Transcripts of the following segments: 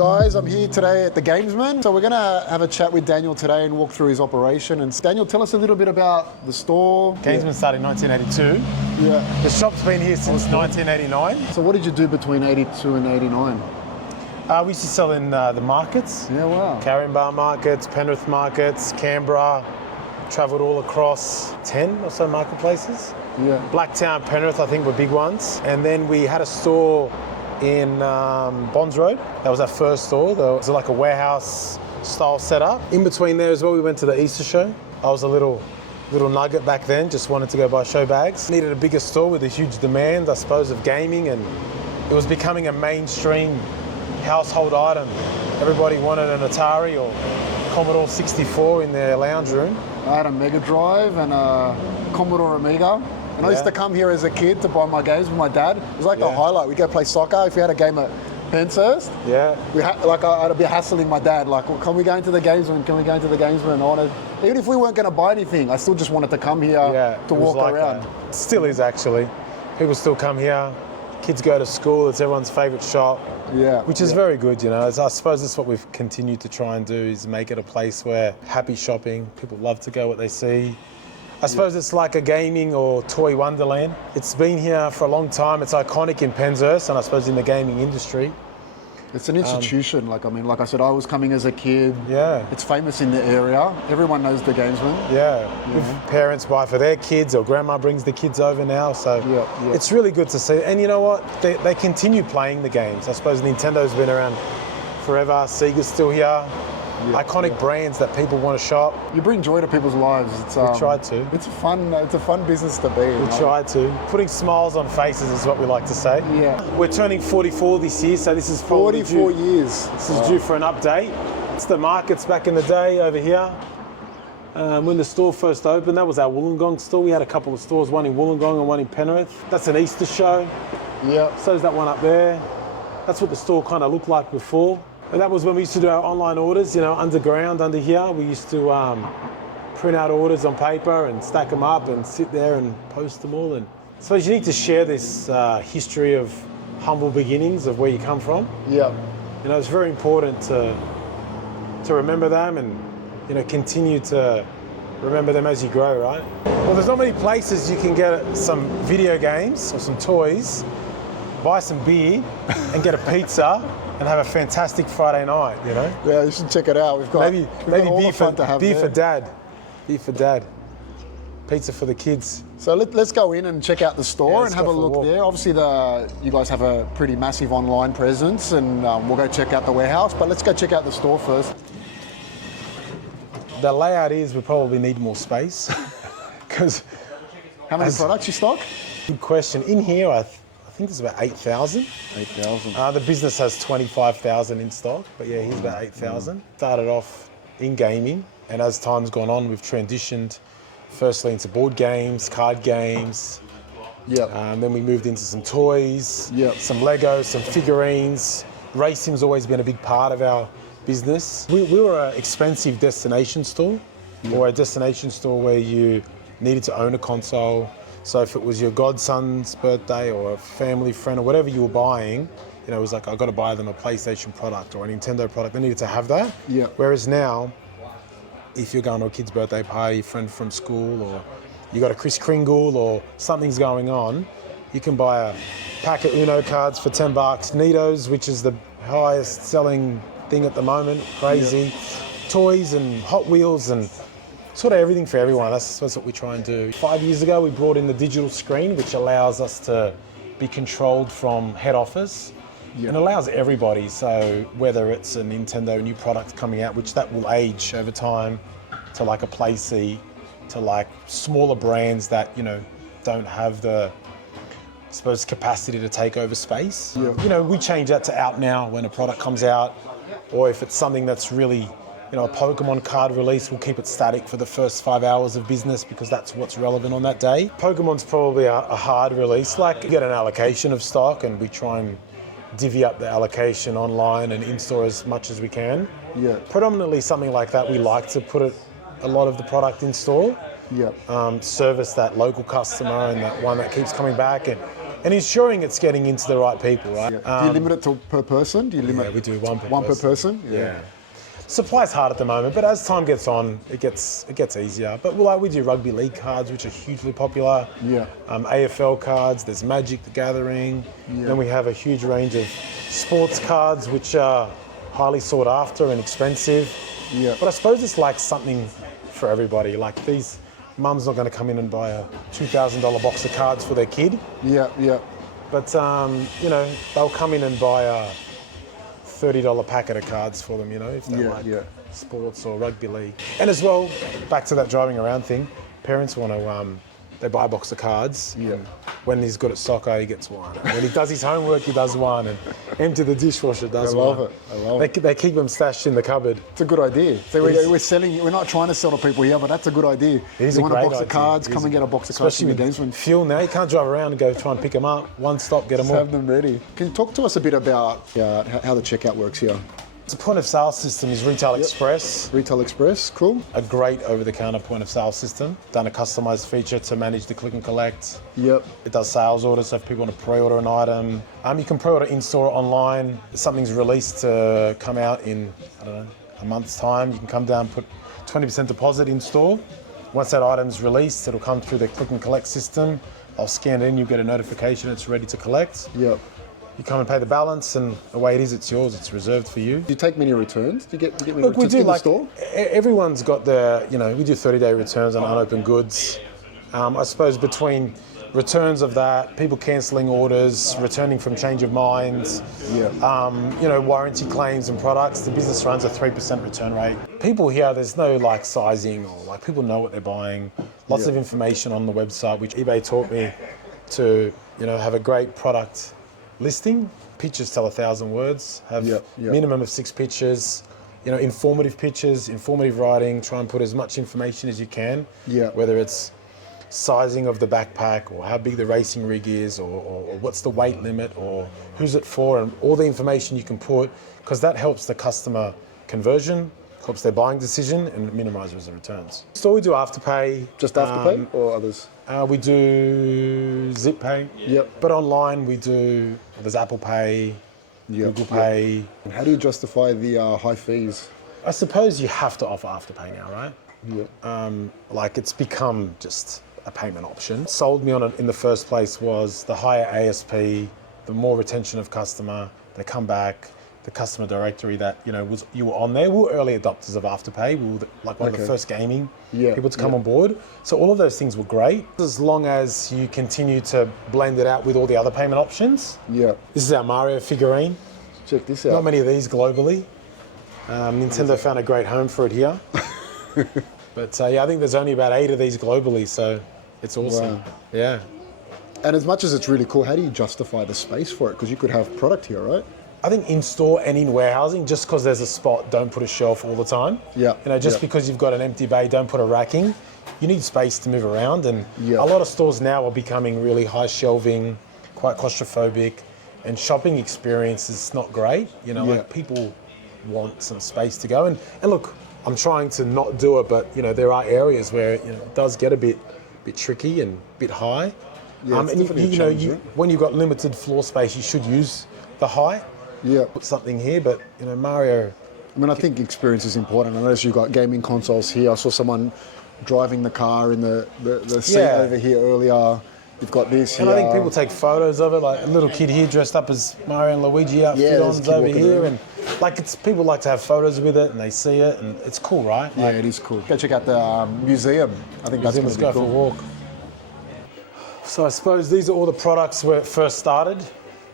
guys, I'm here today at the Gamesmen. So we're going to have a chat with Daniel today and walk through his operation. And Daniel, tell us a little bit about the store. Gamesmen started in 1982. Yeah. The shop's been here since 1989. So what did you do between 82 and 89? We used to sell in the markets. Yeah, wow. Caringbah markets, Penrith markets, Canberra. Travelled all across 10 or so marketplaces. Yeah. Blacktown, Penrith, I think were big ones. And then we had a store in Bonds Road. That was our first store. There was like a warehouse style setup. In between there as well, we went to the Easter show. I was a little nugget back then, just wanted to go buy show bags. Needed a bigger store with a huge demand, I suppose, of gaming, and it was becoming a mainstream household item. Everybody wanted an Atari or Commodore 64 in their lounge room. I had a Mega Drive and a Commodore Amiga. And I used to come here as a kid to buy my games with my dad. It was like the highlight. We'd go play soccer. If we had a game at Penshurst, I'd be hassling my dad, like, well, can we go into the Gamesmen? Can we go into the Gamesmen? Even if we weren't going to buy anything, I still just wanted to come here to walk around. It still is, actually. People still come here. Kids go to school. It's everyone's favourite shop. Yeah. Which is very good, you know. I suppose that's what we've continued to try and do, is make it a place where happy shopping. People love to go what they see. I suppose it's like a gaming or toy wonderland. It's been here for a long time. It's iconic in Penshurst and I suppose in the gaming industry. It's an institution. Like I said, I was coming as a kid. Yeah. It's famous in the area. Everyone knows the Gamesmen. Yeah. Parents buy for their kids or grandma brings the kids over now. So it's really good to see. And you know what? They continue playing the games. I suppose Nintendo's been around forever. Sega's still here. Iconic brands that people want to shop. You bring joy to people's lives. We try to. It's a fun business to be. We try to. Putting smiles on faces is what we like to say. Yeah. We're turning 44 this year, so this is 44 years. This is due for an update. It's the markets back in the day over here. When the store first opened, that was our Wollongong store. We had a couple of stores, one in Wollongong and one in Penrith. That's an Easter show. Yeah. So's that one up there. That's what the store kind of looked like before. And that was when we used to do our online orders, you know, underground, under here. We used to print out orders on paper and stack them up and sit there and post them all. And I suppose you need to share this history of humble beginnings of where you come from. Yeah. You know, it's very important to remember them and, you know, continue to remember them as you grow, right? Well, there's not many places you can get some video games or some toys, buy some beer and get a pizza and have a fantastic Friday night, you know? Yeah, you should check it out. We've got maybe beer for dad. Beer for dad. Pizza for the kids. So let's go in and check out the store and have a look there. Obviously, you guys have a pretty massive online presence, and we'll go check out the warehouse, but let's go check out the store first. The layout is we probably need more space. Because how many products you stock? Good question. In here, I think there's about 8,000. 8,000. The business has 25,000 in stock, but yeah, here's about 8,000. Started off in gaming, and as time's gone on, we've transitioned firstly into board games, card games. Then we moved into some toys, some Legos, some figurines. Racing's always been a big part of our business. We were an expensive destination store, or a destination store where you needed to own a console. So if it was your godson's birthday or a family friend or whatever you were buying, you know, it was like, I've got to buy them a PlayStation product or a Nintendo product. They needed to have that. Yeah. Whereas now, if you're going to a kid's birthday party, friend from school, or you got a Kris Kringle or something's going on, you can buy a pack of Uno cards for $10. Neatos, which is the highest selling thing at the moment, crazy. Toys and Hot Wheels and sort of everything for everyone. That's what we try and do. 5 years ago, we brought in the digital screen, which allows us to be controlled from head office and allows everybody. So whether it's a Nintendo new product coming out, which that will age over time, to like a PlayStation, to like smaller brands that, you know, don't have the, I suppose, capacity to take over space. You know, we change that to out now when a product comes out, or if it's something that's really, you know, a Pokemon card release, we'll keep it static for the first 5 hours of business because that's what's relevant on that day. Pokemon's probably a hard release. Like, you get an allocation of stock and we try and divvy up the allocation online and in-store as much as we can. Predominantly something like that, we like to put a lot of the product in store. Service that local customer and that one that keeps coming back. And and ensuring it's getting into the right people, right? Do you limit it to per person? Do you limit? Yeah, we do one per One person. per person? Yeah. Supply's hard at the moment, but as time gets on, it gets easier. But we do rugby league cards, which are hugely popular. Yeah. AFL cards. There's Magic the Gathering. Yeah. Then we have a huge range of sports cards, which are highly sought after and expensive. Yeah. But I suppose it's like something for everybody. Like these mum's not going to come in and buy a $2,000 box of cards for their kid. Yeah, yeah. But they'll come in and buy a $30 packet of cards for them, if they like sports or rugby league. And as well, back to that driving around thing, parents want to, they buy a box of cards. Yeah. When he's good at soccer, he gets one. And when he does his homework, he does one. And empty the dishwasher, does one. I love it. They keep them stashed in the cupboard. It's a good idea. So we're selling. We're not trying to sell to people here, but that's a good idea. It is you a want a great box idea. of cards? Come and get a box of cards from the Gamesmen. Fuel now, you can't drive around and go try and pick them up. One stop, get them Just all. have them ready. Can you talk to us a bit about how the checkout works here? The point of sale system is Retail Express. Retail Express, cool. A great over-the-counter point of sale system. Done a customized feature to manage the click and collect. Yep. It does sales orders, so if people want to pre-order an item. You can pre-order in-store or online. If something's released to come out in, a month's time, you can come down, put 20% deposit in store. Once that item's released, it'll come through the click and collect system. I'll scan it in, you get a notification it's ready to collect. Yep. You come and pay the balance, and the way it is, it's yours. It's reserved for you. Do you take many returns? Do you get many Look, we returns do in the store? Everyone's got their, we do 30-day returns on unopened goods. I suppose between returns of that, people cancelling orders, returning from change of minds, warranty claims and products, the business runs a 3% return rate. People here, there's no sizing or people know what they're buying. Lots of information on the website, which eBay taught me to, have a great product listing. Pictures tell 1,000 words. Have minimum of 6 pictures. Informative pictures, informative writing. Try and put as much information as you can. Yeah. Whether it's sizing of the backpack, or how big the racing rig is, or what's the weight limit, or who's it for, and all the information you can put, because that helps the customer conversion, helps their buying decision, and it minimises the returns. So we do Afterpay. Just Afterpay or others? We do Zip Pay. Yep. But online there's Apple Pay, Google Pay. And how do you justify the high fees? I suppose you have to offer Afterpay now, right? Yeah. It's become just a payment option. Sold me on it in the first place was the higher ASP, the more retention of customer, they come back, the customer directory that you were on there. We were early adopters of Afterpay. We were one of the first gaming people to come on board. So all of those things were great, as long as you continue to blend it out with all the other payment options. Yeah. This is our Mario figurine. Check this out. Not many of these globally. Nintendo found a great home for it here. But I think there's only about 8 of these globally, so it's awesome. Wow. Yeah. And as much as it's really cool, how do you justify the space for it? Because you could have product here, right? I think in store and in warehousing, just because there's a spot, don't put a shelf all the time. Yeah. Because you've got an empty bay, don't put a racking. You need space to move around, and Yeah. a lot of stores now are becoming really high shelving, quite claustrophobic, and shopping experience is not great. People want some space to go. And look, I'm trying to not do it, but there are areas where it does get a bit bit tricky and a bit high. Yeah, it's definitely a challenge, right? When you've got limited floor space, you should use the height. Yeah. Put something here, but Mario. I mean, I think experience is important. Unless you've got gaming consoles here, I saw someone driving the car in the seat over here earlier. You've got this here. And I think people take photos of it, like a little kid here dressed up as Mario and Luigi outfit on over here, and people like to have photos with it, and they see it, and it's cool, right? Yeah, it is cool. Go check out the museum. I think that's going to be go cool. for a walk. So I suppose these are all the products where it first started.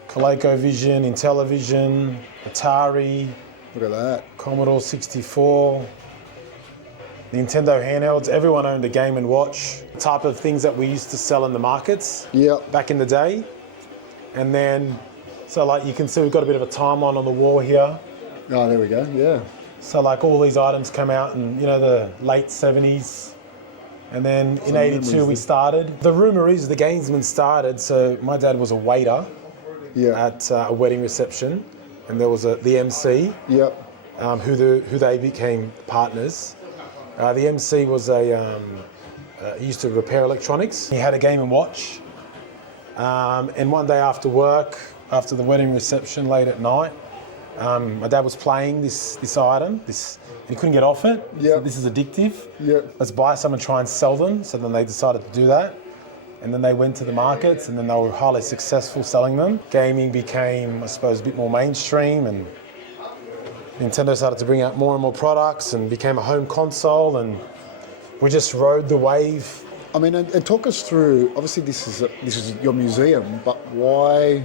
ColecoVision, Intellivision, Atari. Look at that. Commodore 64. Nintendo handhelds. Everyone owned a Game & Watch. The type of things that we used to sell in the markets back in the day. And then, so you can see we've got a bit of a timeline on the wall here. Oh, there we go, yeah. So all these items come out in, the late 70s. And then in 82 we started. The rumour is the Gamesmen started, so my dad was a waiter at a wedding reception, and there was the MC who they became partners. The MC was he used to repair electronics. He had a Game & Watch, And one day after work, after the wedding reception late at night, my dad was playing this item, he couldn't get off it. Yeah. So this is addictive. Yeah. Let's buy some and try and sell them. So then they decided to do that. And then they went to the markets and then they were highly successful selling them. Gaming became, I suppose, a bit more mainstream, and Nintendo started to bring out more and more products and became a home console, and we just rode the wave. I mean, and talk us through, obviously this is your museum, but why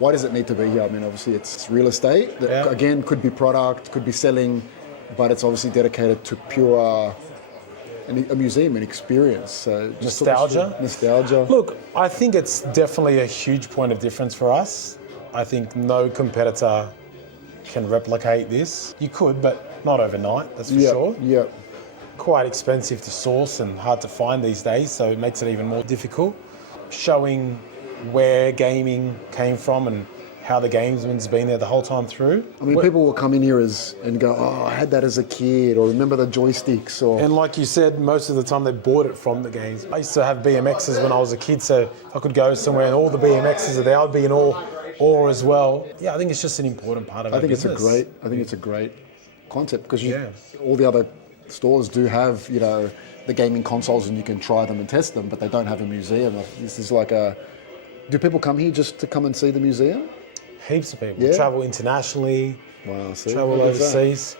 does it need to be here? I mean, obviously it's real estate that, again, could be product, could be selling, but it's obviously dedicated to pure a museum, an experience. So just nostalgia. Look, I think it's definitely a huge point of difference for us. I think no competitor can replicate this. You could, but not overnight, that's for sure. Yeah. Quite expensive to source and hard to find these days, so it makes it even more difficult. Showing where gaming came from and how the Gamesman's been there the whole time through. I mean, people will come in here and go, oh, I had that as a kid, or remember the joysticks, or... And like you said, most of the time they bought it from the games. I used to have BMXs when I was a kid, so I could go somewhere and all the BMXs are there. I'd be in awe as well. Yeah, I think it's just an important part of our business. I think it's a great concept, because all the other stores do have, the gaming consoles, and you can try them and test them, but they don't have a museum. This is like do people come here just to come and see the museum? Heaps of people. Travel internationally, travel overseas.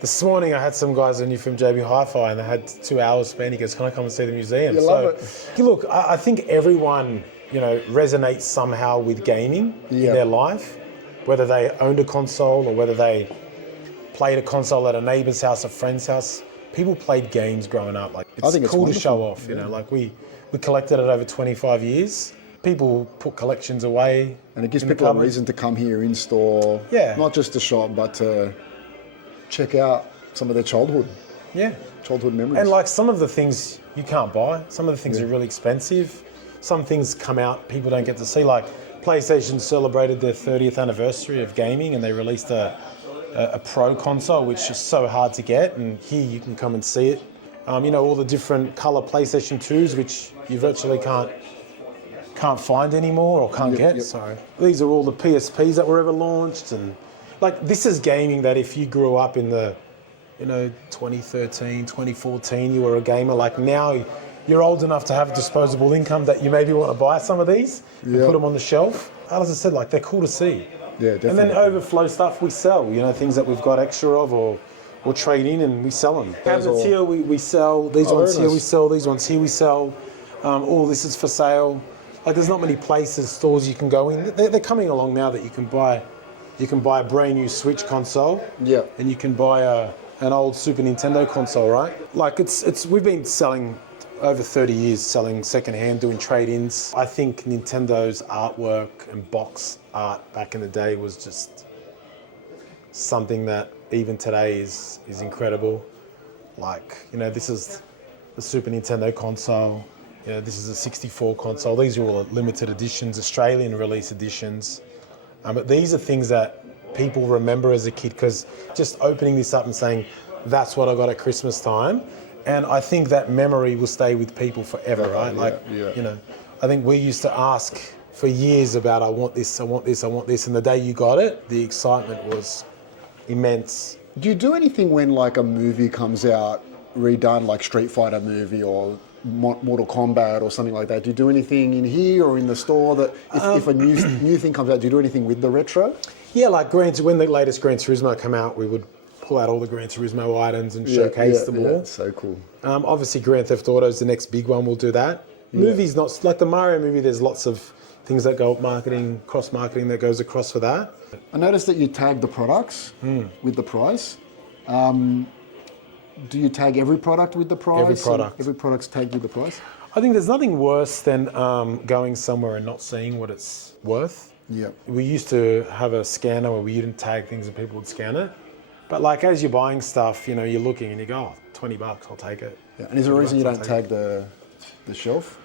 This morning I had some guys I knew from JB Hi-Fi and they had 2 hours spent. He goes, can I come and see the museum? Love it. Look, I think everyone, resonates somehow with gaming in their life, whether they owned a console or whether they played a console at a neighbour's house, a friend's house. People played games growing up. I think it's cool to show off, we collected it over 25 years. People put collections away. And it gives people a reason to come here in store, not just to shop, but to check out some of their childhood memories. And some of the things you can't buy, some of the things are really expensive. Some things come out people don't get to see, like PlayStation celebrated their 30th anniversary of gaming and they released a Pro console, which is so hard to get, and here you can come and see it. All the different colour PlayStation 2s, which you virtually can't find anymore or can't get. So these are all the PSPs that were ever launched, and this is gaming that if you grew up in the 2013, 2014, you were a gamer. Now you're old enough to have disposable income that you maybe want to buy some of these and put them on the shelf. As I said, they're cool to see. Yeah, definitely. And then overflow stuff we sell, things that we've got extra of or trade in, and we sell them. Cabinets here we sell, these ones here we sell, these ones here we sell. All this is for sale. There's not many places, stores you can go in. They're coming along now that you can buy a brand new Switch console. Yeah. And you can buy an old Super Nintendo console, right? We've been selling over 30 years, selling secondhand, doing trade-ins. I think Nintendo's artwork and box art back in the day was just something that even today is incredible. This is the Super Nintendo console. This is a 64 console. These are all limited editions, Australian release editions. But these are things that people remember as a kid, because just opening this up and saying, that's what I got at Christmas time. And I think that memory will stay with people forever, right? I think we used to ask for years about, I want this, I want this, I want this. And the day you got it, the excitement was immense. Do you do anything when a movie comes out, redone, like Street Fighter movie or Mortal Kombat or something like that? Do you do anything in here or in the store that if a new thing comes out, do you do anything with the retro? Yeah, when the latest Gran Turismo came out, we would pull out all the Gran Turismo items and showcase them all. Yeah, so cool. Obviously, Grand Theft Auto is the next big one. We'll do that. Movies, not like the Mario movie. There's lots of things that go cross-marketing that goes across for that. I noticed that you tag the products with the price. Do you tag every product with the price? Every product. Every product's tagged with the price? I think there's nothing worse than going somewhere and not seeing what it's worth. Yeah. We used to have a scanner where we didn't tag things and people would scan it. But as you're buying stuff, you're looking and you go, $20, I'll take it. Yeah. And is there a reason you don't tag the shelf?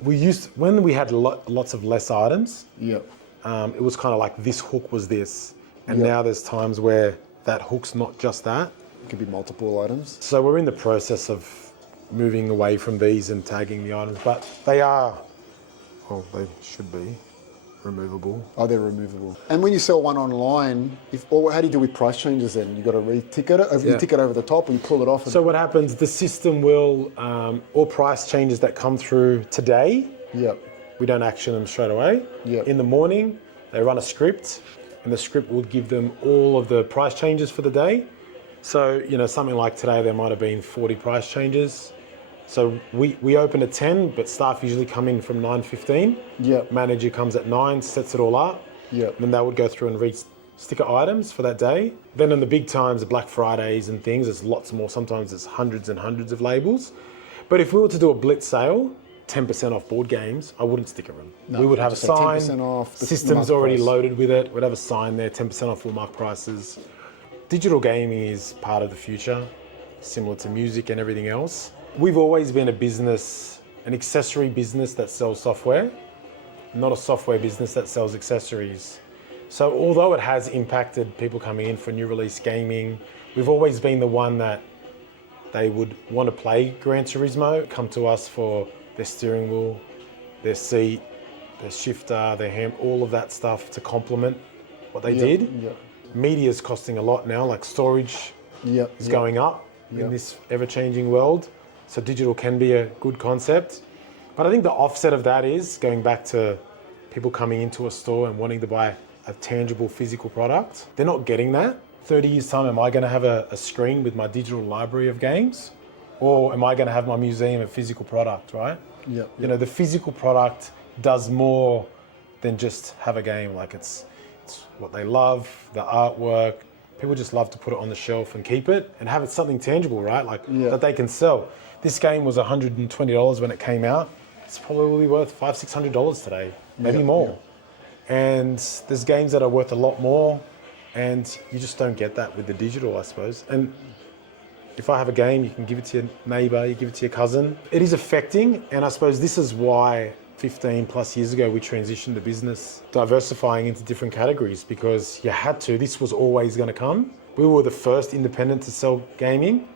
When we had lots of less items, it was kind of like this hook was this. And now there's times where that hook's not just that. It could be multiple items. So we're in the process of moving away from these and tagging the items, but they are Well, they should be removable. Oh, they're removable. And when you sell one online, how do you do with price changes then? You got to re-ticket it? You ticket over the top or you pull it off? So what happens, the system will, all price changes that come through today, we don't action them straight away. In the morning, they run a script and the script will give them all of the price changes for the day. So, something like today, there might have been 40 price changes. So we open at 10, but staff usually come in from 9:15. Manager comes at 9, sets it all up. Then they would go through and read sticker items for that day. Then in the big times, the Black Fridays and things, there's lots more. Sometimes there's hundreds and hundreds of labels. But if we were to do a blitz sale, 10% off board games, I wouldn't sticker them. No, we would have a sign, 10% off system's already price. Loaded with it. We'd have a sign there, 10% off full mark prices. Digital gaming is part of the future, similar to music and everything else. We've always been a business, an accessory business that sells software, not a software business that sells accessories. So although it has impacted people coming in for new release gaming, we've always been the one that they would want to play Gran Turismo, come to us for their steering wheel, their seat, their shifter, their hand, all of that stuff to complement what they did. Media is costing a lot now, like storage is going up in this ever-changing world. So digital can be a good concept. But I think the offset of that is going back to people coming into a store and wanting to buy a tangible physical product. They're not getting that. 30 years time, am I going to have a screen with my digital library of games? Or am I going to have my museum of physical product, right? The physical product does more than just have a game. Like it's what they love, the artwork. People just love to put it on the shelf and keep it and have it something tangible, right? That they can sell. This game was $120 when it came out. It's probably worth $500, $600 today, maybe more. And there's games that are worth a lot more, and you just don't get that with the digital, I suppose. And if I have a game, you can give it to your neighbor, you give it to your cousin. It is affecting, and I suppose this is why 15 plus years ago we transitioned the business, diversifying into different categories, because you had to. This was always going to come. We were the first independent to sell gaming,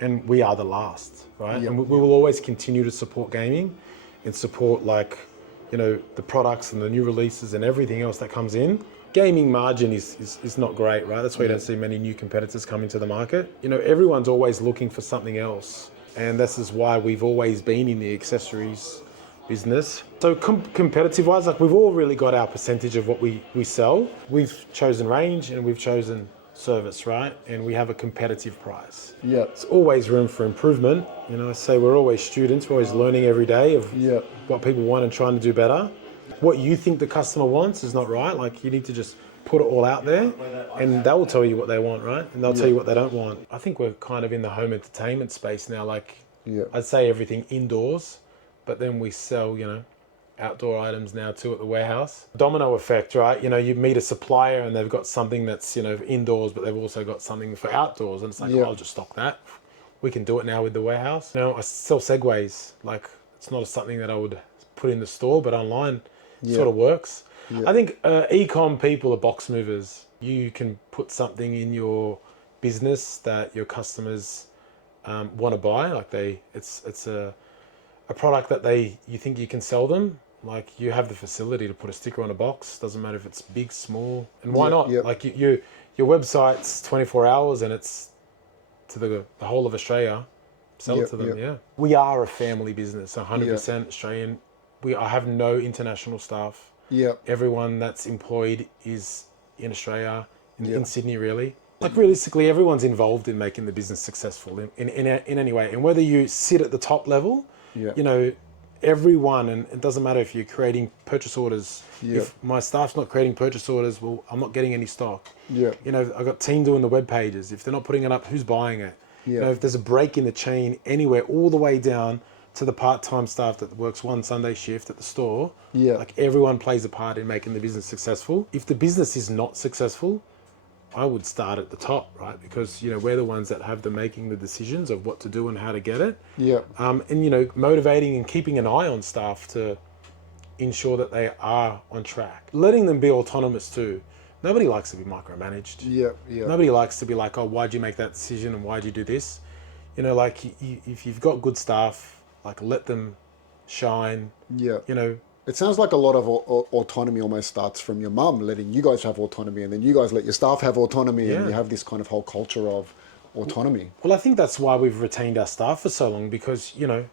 and we are the last, right? And we will always continue to support gaming and support the products and the new releases and everything else that comes in. Gaming margin is not great, right? That's why you don't see many new competitors come into the market. Everyone's always looking for something else. And this is why we've always been in the accessories business. So competitive wise, we've all really got our percentage of what we sell. We've chosen range and we've chosen service, right? And we have a competitive price. It's always room for improvement. I say we're always students, we're always learning every day of what people want and trying to do better. What you think the customer wants is not right. You need to just put it all out there and they will tell you what they want, right? And they'll tell you what they don't want. I think we're kind of in the home entertainment space now. I'd say everything indoors, but then we sell, outdoor items now too at the warehouse. Domino effect, right? You meet a supplier and they've got something that's, indoors, but they've also got something for outdoors. And it's I'll just stock that. We can do it now with the warehouse. I sell Segways. It's not something that I would put in the store, but online sort of works. I think e-com people are box movers. You can put something in your business that your customers want to buy. It's a product that you think you can sell them. You have the facility to put a sticker on a box. Doesn't matter if it's big, small, and why not? Your website's 24 hours and it's to the whole of Australia. Sell it to them. We are a family business, 100% Australian. I have no international staff. Everyone that's employed is in Australia, in Sydney, really. Realistically, everyone's involved in making the business successful in any way. And whether you sit at the top level, everyone, and it doesn't matter if you're creating purchase orders. If my staff's not creating purchase orders, well, I'm not getting any stock. I've got team doing the web pages. If they're not putting it up, who's buying it? If there's a break in the chain anywhere, all the way down to the part-time staff that works one Sunday shift at the store, everyone plays a part in making the business successful. If the business is not successful, I would start at the top, right? Because, we're the ones that have making the decisions of what to do and how to get it. And, motivating and keeping an eye on staff to ensure that they are on track. Letting them be autonomous too. Nobody likes to be micromanaged. Nobody likes to be like, oh, why'd you make that decision and why'd you do this? If you've got good staff, let them shine. It sounds like a lot of autonomy almost starts from your mum, letting you guys have autonomy, and then you guys let your staff have autonomy, and you have this kind of whole culture of autonomy. Well, I think that's why we've retained our staff for so long, because, you know,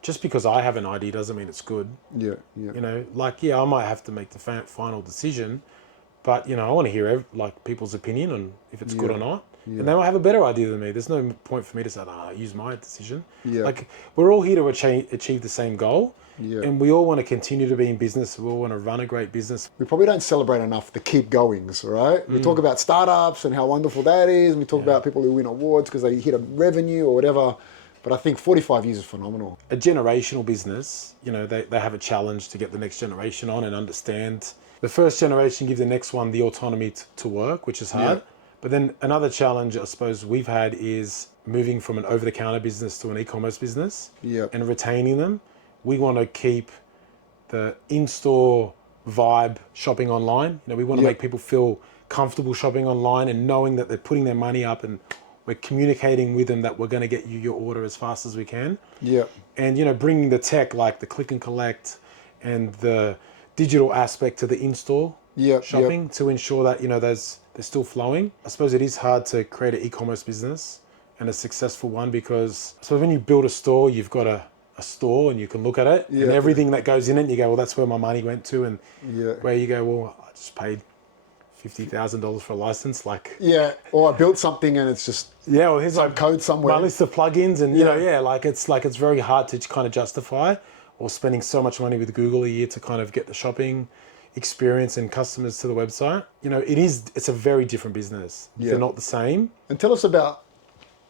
just because I have an idea doesn't mean it's good. Yeah. You know, like, I might have to make the final decision, but, you know, I want to hear people's opinion on if it's good or not. And they might have a better idea than me. There's no point for me to say, use my decision. Yeah. Like, we're all here to achieve the same goal. Yeah. And we all want to continue to be in business. We all want to run a great business. We probably don't celebrate enough the keep goings, right? We talk about startups and how wonderful that is. And we talk about people who win awards because they hit a revenue or whatever. But I think 45 years is phenomenal. A generational business, you know, they have a challenge to get the next generation on and understand. The first generation give the next one the autonomy to work, which is hard. Yeah. But then another challenge I suppose we've had is moving from an over-the-counter business to an e-commerce business and retaining them. We want to keep the in-store vibe shopping online. You know, we want to make people feel comfortable shopping online and knowing that they're putting their money up and we're communicating with them that we're going to get you your order as fast as we can. Yeah. And, you know, bringing the tech like the click and collect and the digital aspect to the in-store shopping to ensure that, you know, they're still flowing. I suppose it is hard to create an e-commerce business and a successful one because when you build a store, you've got a store and you can look at it and everything that goes in it, and you go, well, that's where my money went to. And where you go, well, I just paid $50,000 for a license. Like, or I built something and it's just well, here's some code somewhere. My list of plugins and, you know, it's very hard to kind of justify, or spending so much money with Google a year to kind of get the shopping experience and customers to the website. You know, it's a very different business. They're not the same. And tell us about,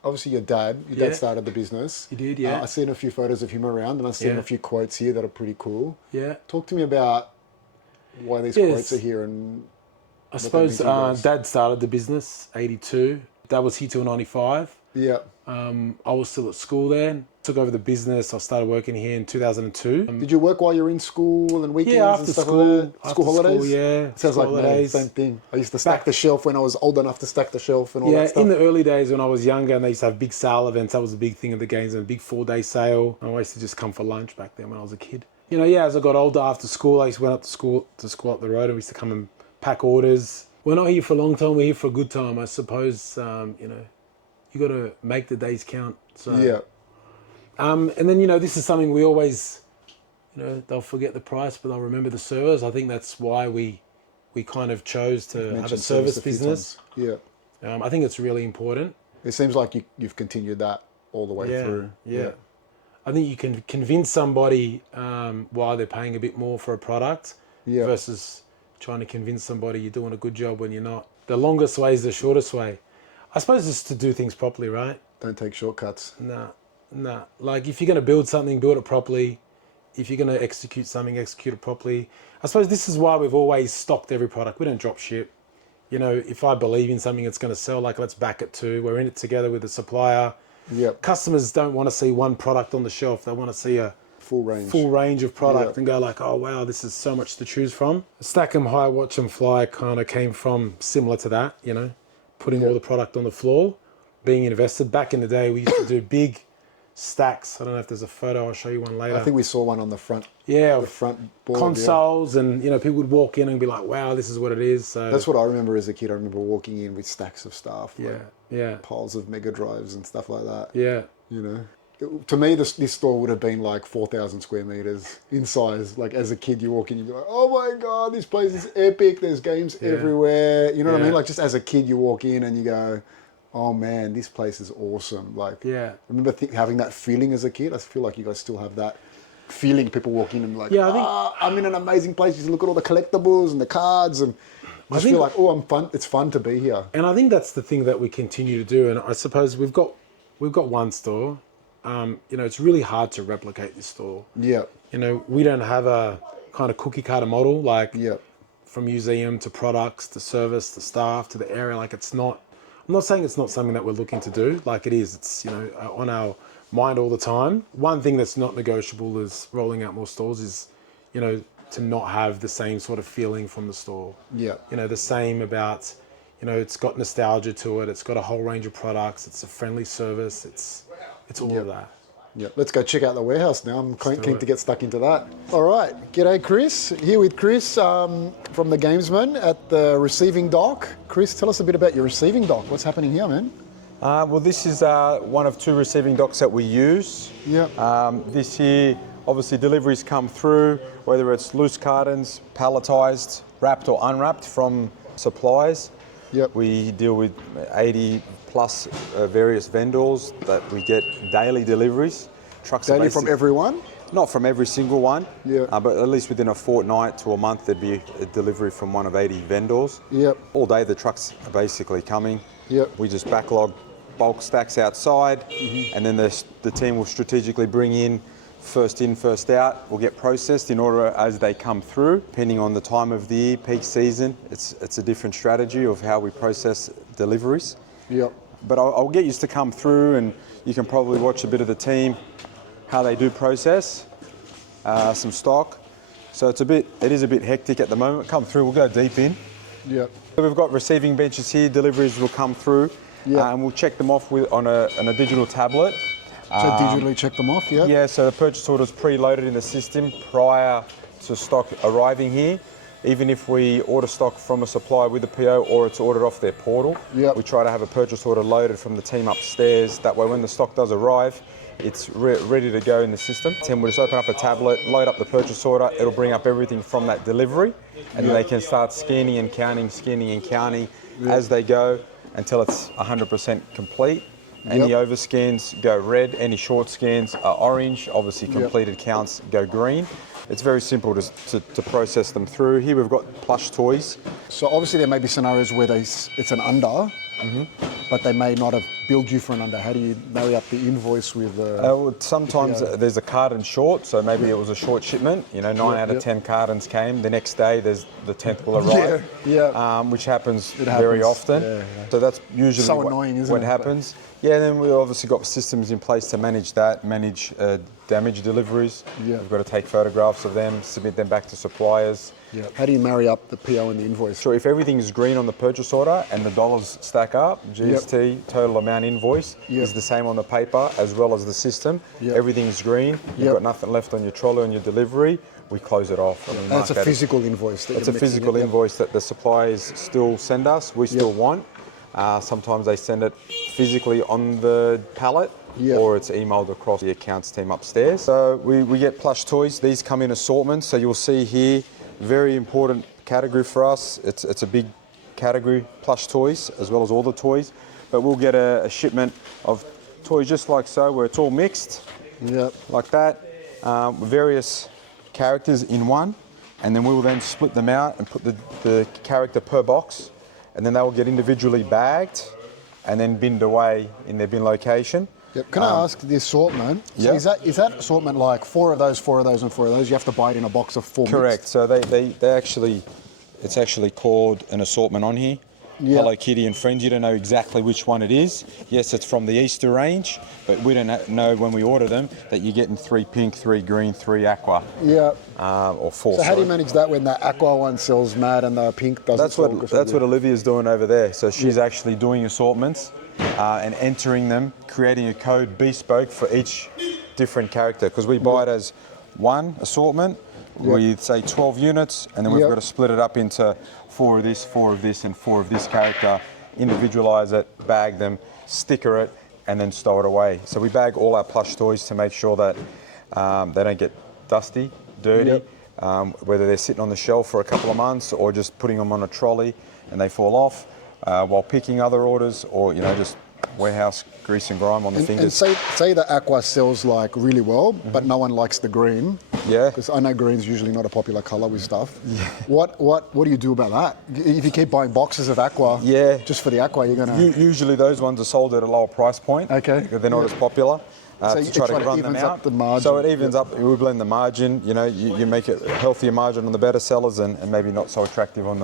obviously your dad started the business. He did, yeah. I've seen a few photos of him around and I've seen a few quotes here that are pretty cool. Yeah. Talk to me about why these quotes are here and I suppose Dad started the business, 82. Dad was here till 95. Yeah. I was still at school then. Took over the business. I started working here in 2002. Did you work while you were in school and weekends and stuff school, like that? School holidays? School, yeah. Sounds like me, same thing. I used to stack the shelf when I was old enough to stack the shelf and all that stuff. In the early days when I was younger and they used to have big sale events, that was a big thing at the games, and a big 4-day sale. I used to just come for lunch back then when I was a kid. You know, as I got older after school, I used to went up to school up the road and we used to come and pack orders. We're not here for a long time, we're here for a good time. I suppose, you know, you got to make the days count. So, and then, you know, this is something we always, you know, they'll forget the price, but they'll remember the service. I think that's why we kind of chose to have a service business. Yeah. I think it's really important. It seems like you've continued that all the way through. Yeah. I think you can convince somebody why they're paying a bit more for a product versus trying to convince somebody you're doing a good job when you're not. The longest way is the shortest way. I suppose it's to do things properly, right? Don't take shortcuts. Nah. Like, if you're going to build something, build it properly. If you're going to execute something, execute it properly. I suppose this is why we've always stocked every product. We don't drop ship. You know, if I believe in something it's going to sell, like, let's back it too. We're in it together with the supplier. Yep. Customers don't want to see one product on the shelf. They want to see a full range of product and go like, oh, wow, this is so much to choose from. Stack 'em high, watch 'em fly kind of came from similar to that, you know, putting all the product on the floor, being invested. Back in the day, we used to do big stacks. I don't know if there's a photo. I'll show you one later. I think we saw one on the front. Yeah, the front board, consoles, and, you know, people would walk in and be like, wow, this is what it is. So that's what I remember as a kid. I remember walking in with stacks of stuff. Yeah. Piles of Mega Drives and stuff like that. Yeah. You know, to me, this store would have been like 4,000 square meters in size. Like, as a kid, you walk in, you'd be like, oh my God, this place is epic. There's games everywhere. You know what I mean? Like, just as a kid, you walk in and you go, oh man, this place is awesome. Like, I remember having that feeling as a kid. I feel like you guys still have that feeling. People walk in and be like, I'm in an amazing place. You look at all the collectibles and the cards and I feel like, it's fun to be here. And I think that's the thing that we continue to do. And I suppose we've got one store. You know, it's really hard to replicate this store. Yeah. You know, we don't have a kind of cookie cutter model, like from museum to products to service to staff to the area. Like, it's not, I'm not saying it's not something that we're looking to do. Like, it is. It's, you know, on our mind all the time. One thing that's not negotiable is rolling out more stores is, you know, to not have the same sort of feeling from the store. Yeah. You know, the same about, you know, it's got nostalgia to it. It's got a whole range of products. It's a friendly service. It's all of that. Yeah, let's go check out the warehouse now. I'm keen to get stuck into that. All right, g'day Chris. Here with Chris from the Gamesmen at the receiving dock. Chris, tell us a bit about your receiving dock. What's happening here, man? Well, this is one of 2 receiving docks that we use. Yeah. This here, obviously deliveries come through, whether it's loose cartons, palletized, wrapped or unwrapped from suppliers. Yep. We deal with 80 plus various vendors that we get daily deliveries. Trucks Daily from everyone? Not from every single one, Yeah. but at least within a fortnight to a month there'd be a delivery from one of 80 vendors. Yep. All day the trucks are basically coming. Yep. We just backlog bulk stacks outside, and then the team will strategically bring in first out, will get processed in order as they come through, depending on the time of the year, peak season. It's a different strategy of how we process deliveries. Yep. But I'll get you to come through, and you can probably watch a bit of the team, how they do process some stock. So it is a bit hectic at the moment. Come through, we'll go deep in. Yep. We've got receiving benches here, deliveries will come through, Yeah. and we'll check them off on a digital tablet. So digitally check them off, yeah? Yeah, so the purchase order is preloaded in the system prior to stock arriving here. Even if we order stock from a supplier with a PO or it's ordered off their portal, Yep. we try to have a purchase order loaded from the team upstairs. That way when the stock does arrive, it's ready to go in the system. Tim will just open up a tablet, load up the purchase order, it'll bring up everything from that delivery, and then they can start scanning and counting as they go until it's 100% complete. Any overscans go red, any short scans are orange, obviously completed counts go green. It's very simple to process them through. Here we've got plush toys. So obviously there may be scenarios where it's an under, but they may not have billed you for an under. How do you marry up the invoice with the... Sometimes there's a carton short, so maybe it was a short shipment. 9 out of 10 cartons came. The next day the 10th will arrive, which happens very often. Yeah. So that's usually So annoying, isn't what it? happens. Yeah, then we've obviously got systems in place to manage that, manage damage deliveries. Yeah. We've got to take photographs of them, submit them back to suppliers. Yeah. How do you marry up the PO and the invoice? So if everything is green on the purchase order and the dollars stack up, GST, total amount invoice, is the same on the paper as well as the system. Everything's green, you've got nothing left on your trolley on your delivery, we close it off. And it's a physical invoice. It's a physical invoice that the suppliers still send us, we still want. Sometimes they send it physically on the pallet, or it's emailed across the accounts team upstairs. So we get plush toys. These come in assortments. So you'll see here, very important category for us. It's a big category, plush toys, as well as all the toys. But we'll get a shipment of toys just like so, where it's all mixed, like that, various characters in one. And then we will then split them out and put the character per box. And then they will get individually bagged and then binned away in their bin location. Yep. Can I ask the assortment? So is that assortment like 4 of those, 4 of those, and 4 of those? You have to buy it in a box of 4 Correct. mixed? So it's actually called an assortment on here. Hello Kitty and Friends, you don't know exactly which one it is. Yes, it's from the Easter range, but we don't know when we order them that you're getting 3 pink, 3 green, 3 aqua. Yeah. Or 4. So how do you manage that when the aqua one sells mad and the pink doesn't That's what Olivia's doing over there. So she's actually doing assortments and entering them, creating a code bespoke for each different character, because we buy it as one assortment. We say 12 units, and then we've got to split it up into 4 of this, 4 of this, and 4 of this character, individualize it, bag them, sticker it, and then stow it away. So we bag all our plush toys to make sure that they don't get dusty, dirty, whether they're sitting on the shelf for a couple of months or just putting them on a trolley and they fall off while picking other orders, or just warehouse grease and grime on the fingers. And say the aqua sells like really well, but no one likes the green. Yeah. Because I know green's usually not a popular colour with stuff. Yeah. What do you do about that? If you keep buying boxes of aqua, just for the aqua, you're gonna. Usually those ones are sold at a lower price point. Okay. Because they're not as popular. So to try to run them out. The margin. So it evens up. We blend the margin. You make it a healthier margin on the better sellers and maybe not so attractive on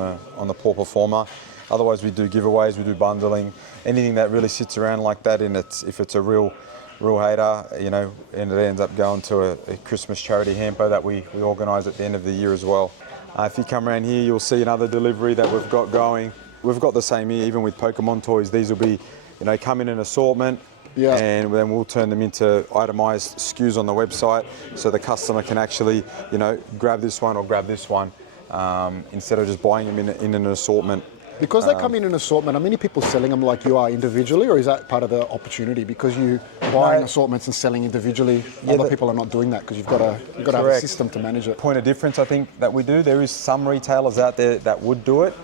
the poor performer. Otherwise, we do giveaways, we do bundling, anything that really sits around like that. If it's a real hater, and it ends up going to a Christmas charity hamper that we organise at the end of the year as well. If you come around here, you'll see another delivery that we've got going. We've got the same here, even with Pokemon toys. These will be, come in an assortment, and then we'll turn them into itemized SKUs on the website, so the customer can actually, grab this one or grab this one, instead of just buying them in an assortment. Because they come in an assortment, are many people selling them like you are individually, or is that part of the opportunity? Because you buying assortments and selling individually, other people are not doing that because you've got to have a system to manage it. Point of difference, I think, that we do. There is some retailers out there that would do it.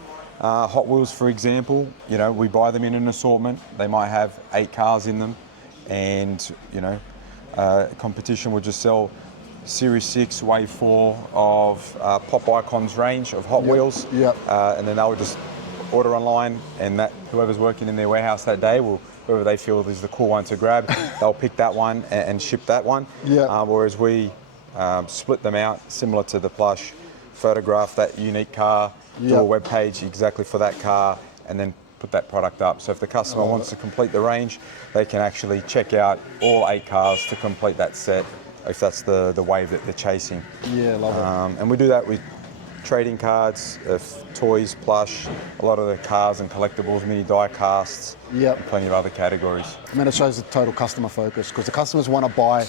Hot Wheels, for example, we buy them in an assortment. They might have 8 cars in them, and competition would just sell Series 6, Wave 4 of Pop Icons range of Hot Wheels, and then they would just order online, and that whoever's working in their warehouse that day will, whoever they feel is the cool one to grab, they'll pick that one and ship that one. Whereas we split them out, similar to the plush, photograph that unique car, do a web page exactly for that car, and then put that product up. So if the customer wants to complete the range, they can actually check out all 8 cars to complete that set, if that's the wave that they're chasing. Yeah, love it. And we do that with trading cards, toys, plush, a lot of the cars and collectibles, mini die casts, and plenty of other categories. I mean, it shows the total customer focus, because the customers want to buy,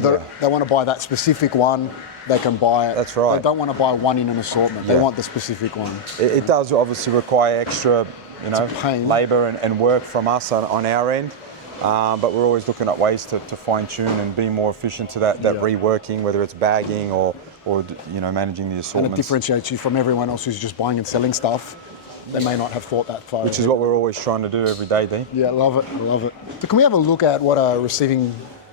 they want to buy that specific one, they can buy it. That's right. They don't want to buy one in an assortment, they want the specific one. It does obviously require extra, labour and work from us on our end. But we're always looking at ways to fine tune and be more efficient to that reworking, whether it's bagging or managing the assortments. And it differentiates you from everyone else who's just buying and selling stuff. They may not have thought that far. Which is what we're always trying to do every day, Dean. Yeah, love it. So can we have a look at what a receiving...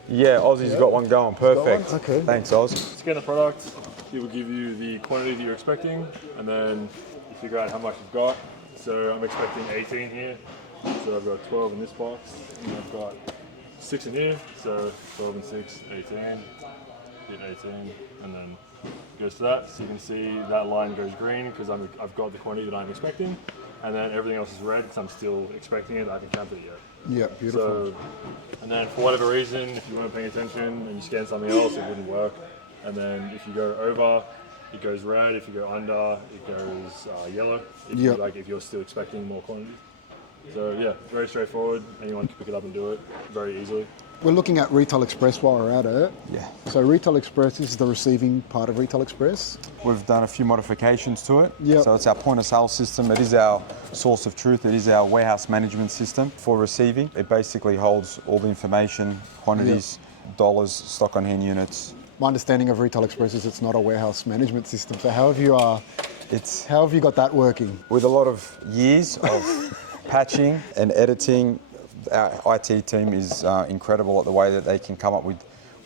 Yeah, Aussie's got one going. Perfect. One? Okay. Thanks, Oz. Scan the product, it will give you the quantity that you're expecting, and then you figure out how much you've got. So I'm expecting 18 here. So I've got 12 in this box, and I've got 6 in here, so 12 and 6, 18, hit 18, and then it goes to that. So you can see that line goes green because I've got the quantity that I'm expecting, and then everything else is red because I'm still expecting it, I haven't counted it yet. Yeah, beautiful. So, and then for whatever reason, if you weren't paying attention and you scan something else, it wouldn't work. And then if you go over, it goes red. If you go under, it goes yellow. If you're still expecting more quantity. So yeah, very straightforward. Anyone can pick it up and do it very easily. We're looking at Retail Express while we're at it. Yeah. So Retail Express is the receiving part of Retail Express. We've done a few modifications to it. Yep. So it's our point of sale system. It is our source of truth. It is our warehouse management system for receiving. It basically holds all the information, quantities, dollars, stock on hand units. My understanding of Retail Express is it's not a warehouse management system. So how have you got that working? With a lot of years of patching and editing, our IT team is incredible at the way that they can come up with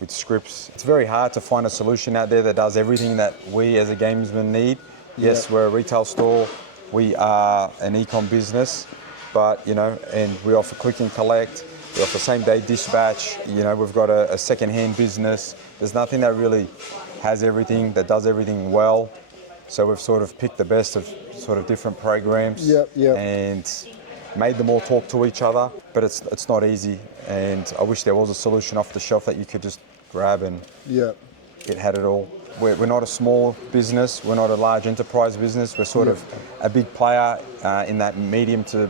scripts. It's very hard to find a solution out there that does everything that we as a gamesman need. Yes, we're a retail store, we are an e-com business, but and we offer click and collect, we offer same day dispatch, we've got a second-hand business. There's nothing that really has everything, that does everything well. So we've sort of picked the best of sort of different programs and made them all talk to each other, but it's not easy, and I wish there was a solution off the shelf that you could just grab and it had it all. We're not a small business, we're not a large enterprise business, we're sort of a big player in that medium to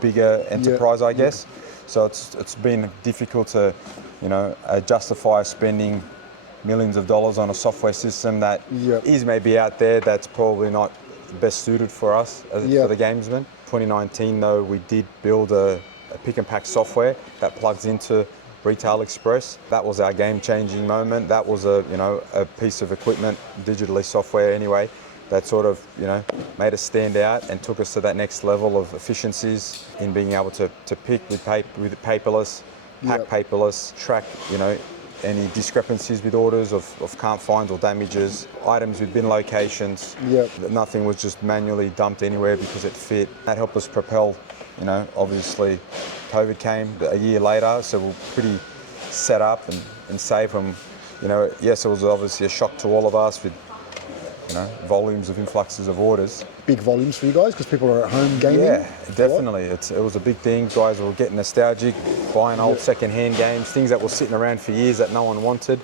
bigger enterprise, I guess. So it's been difficult to justify spending millions of dollars on a software system that is maybe out there that's probably not best suited for us for the gamesmen. 2019 though, we did build a pick and pack software that plugs into Retail Express. That was our game-changing moment. That was a piece of equipment, digitally software anyway, that sort of made us stand out and took us to that next level of efficiencies in being able to pick with paperless, pack paperless, track any discrepancies with orders of can't find or damages, items with bin locations. Nothing was just manually dumped anywhere because it fit. That helped us propel. Obviously COVID came a year later, so we're pretty set up and safe. And yes, it was obviously a shock to all of us with volumes of influxes of orders. Big volumes for you guys because people are at home gaming? Yeah, definitely. It was a big thing. Guys were getting nostalgic, buying old second-hand games, things that were sitting around for years that no one wanted.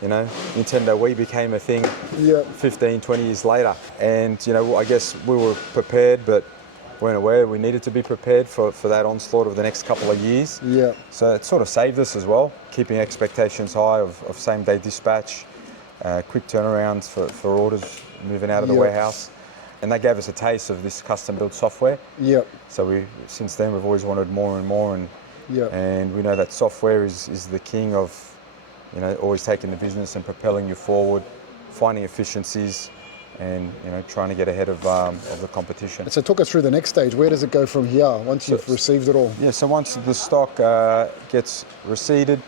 Nintendo Wii became a thing 15, 20 years later. And, I guess we were prepared, but weren't aware we needed to be prepared for that onslaught of the next couple of years. Yeah. So it sort of saved us as well, keeping expectations high of same-day dispatch, quick turnarounds for orders moving out of the warehouse. And that gave us a taste of this custom-built software. Yep. So since then, we've always wanted more and more. And we know that software is the king of, always taking the business and propelling you forward, finding efficiencies, and trying to get ahead of the competition. So talk us through the next stage. Where does it go from here once you've received it all? Yeah, so once the stock gets receipted,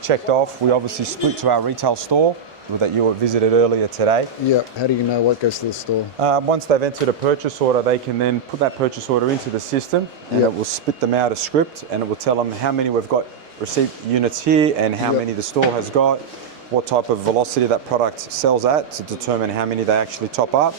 checked off, we obviously split to our retail store that you visited earlier today. Yeah, how do you know what goes to the store? Once they've entered a purchase order, they can then put that purchase order into the system, and it will spit them out a script, and it will tell them how many we've got received units here and how many the store has got, what type of velocity that product sells at to determine how many they actually top up.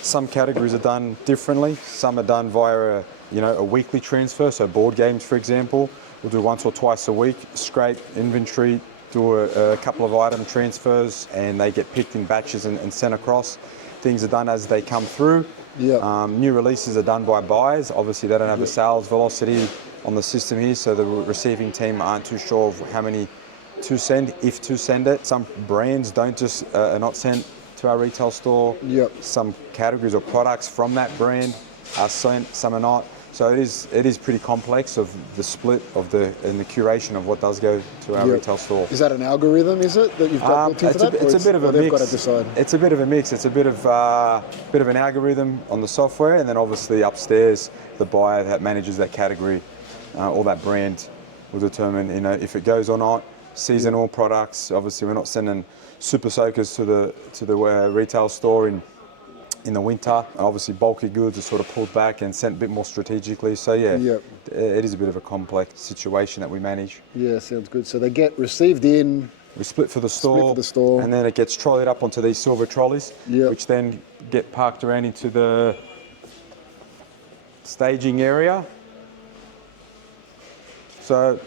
Some categories are done differently. Some are done via a weekly transfer. So board games, for example, we'll do once or twice a week, scrape inventory, do a couple of item transfers, and they get picked in batches and sent across. Things are done as they come through. Yeah. New releases are done by buyers. Obviously, they don't have the sales velocity on the system here, so the receiving team aren't too sure of how many to send, if to send it. Some brands don't just are not sent to our retail store. Yep. Some categories or products from that brand are sent, some are not. So it is pretty complex of the split of and the curation of what does go to our retail store. Is that an algorithm, is it, that you've got built into that? It's a bit of a mix. They've got to decide. It's a bit of a mix. It's a bit of an algorithm on the software, and then obviously upstairs, the buyer that manages that category or that brand will determine, if it goes or not. Seasonal products, obviously we're not sending super soakers to the retail store in the winter. Obviously bulky goods are sort of pulled back and sent a bit more strategically. So it is a bit of a complex situation that we manage. Yeah, sounds good. So they get received in. We split for the store, and then it gets trolleyed up onto these silver trolleys, which then get parked around into the staging area. So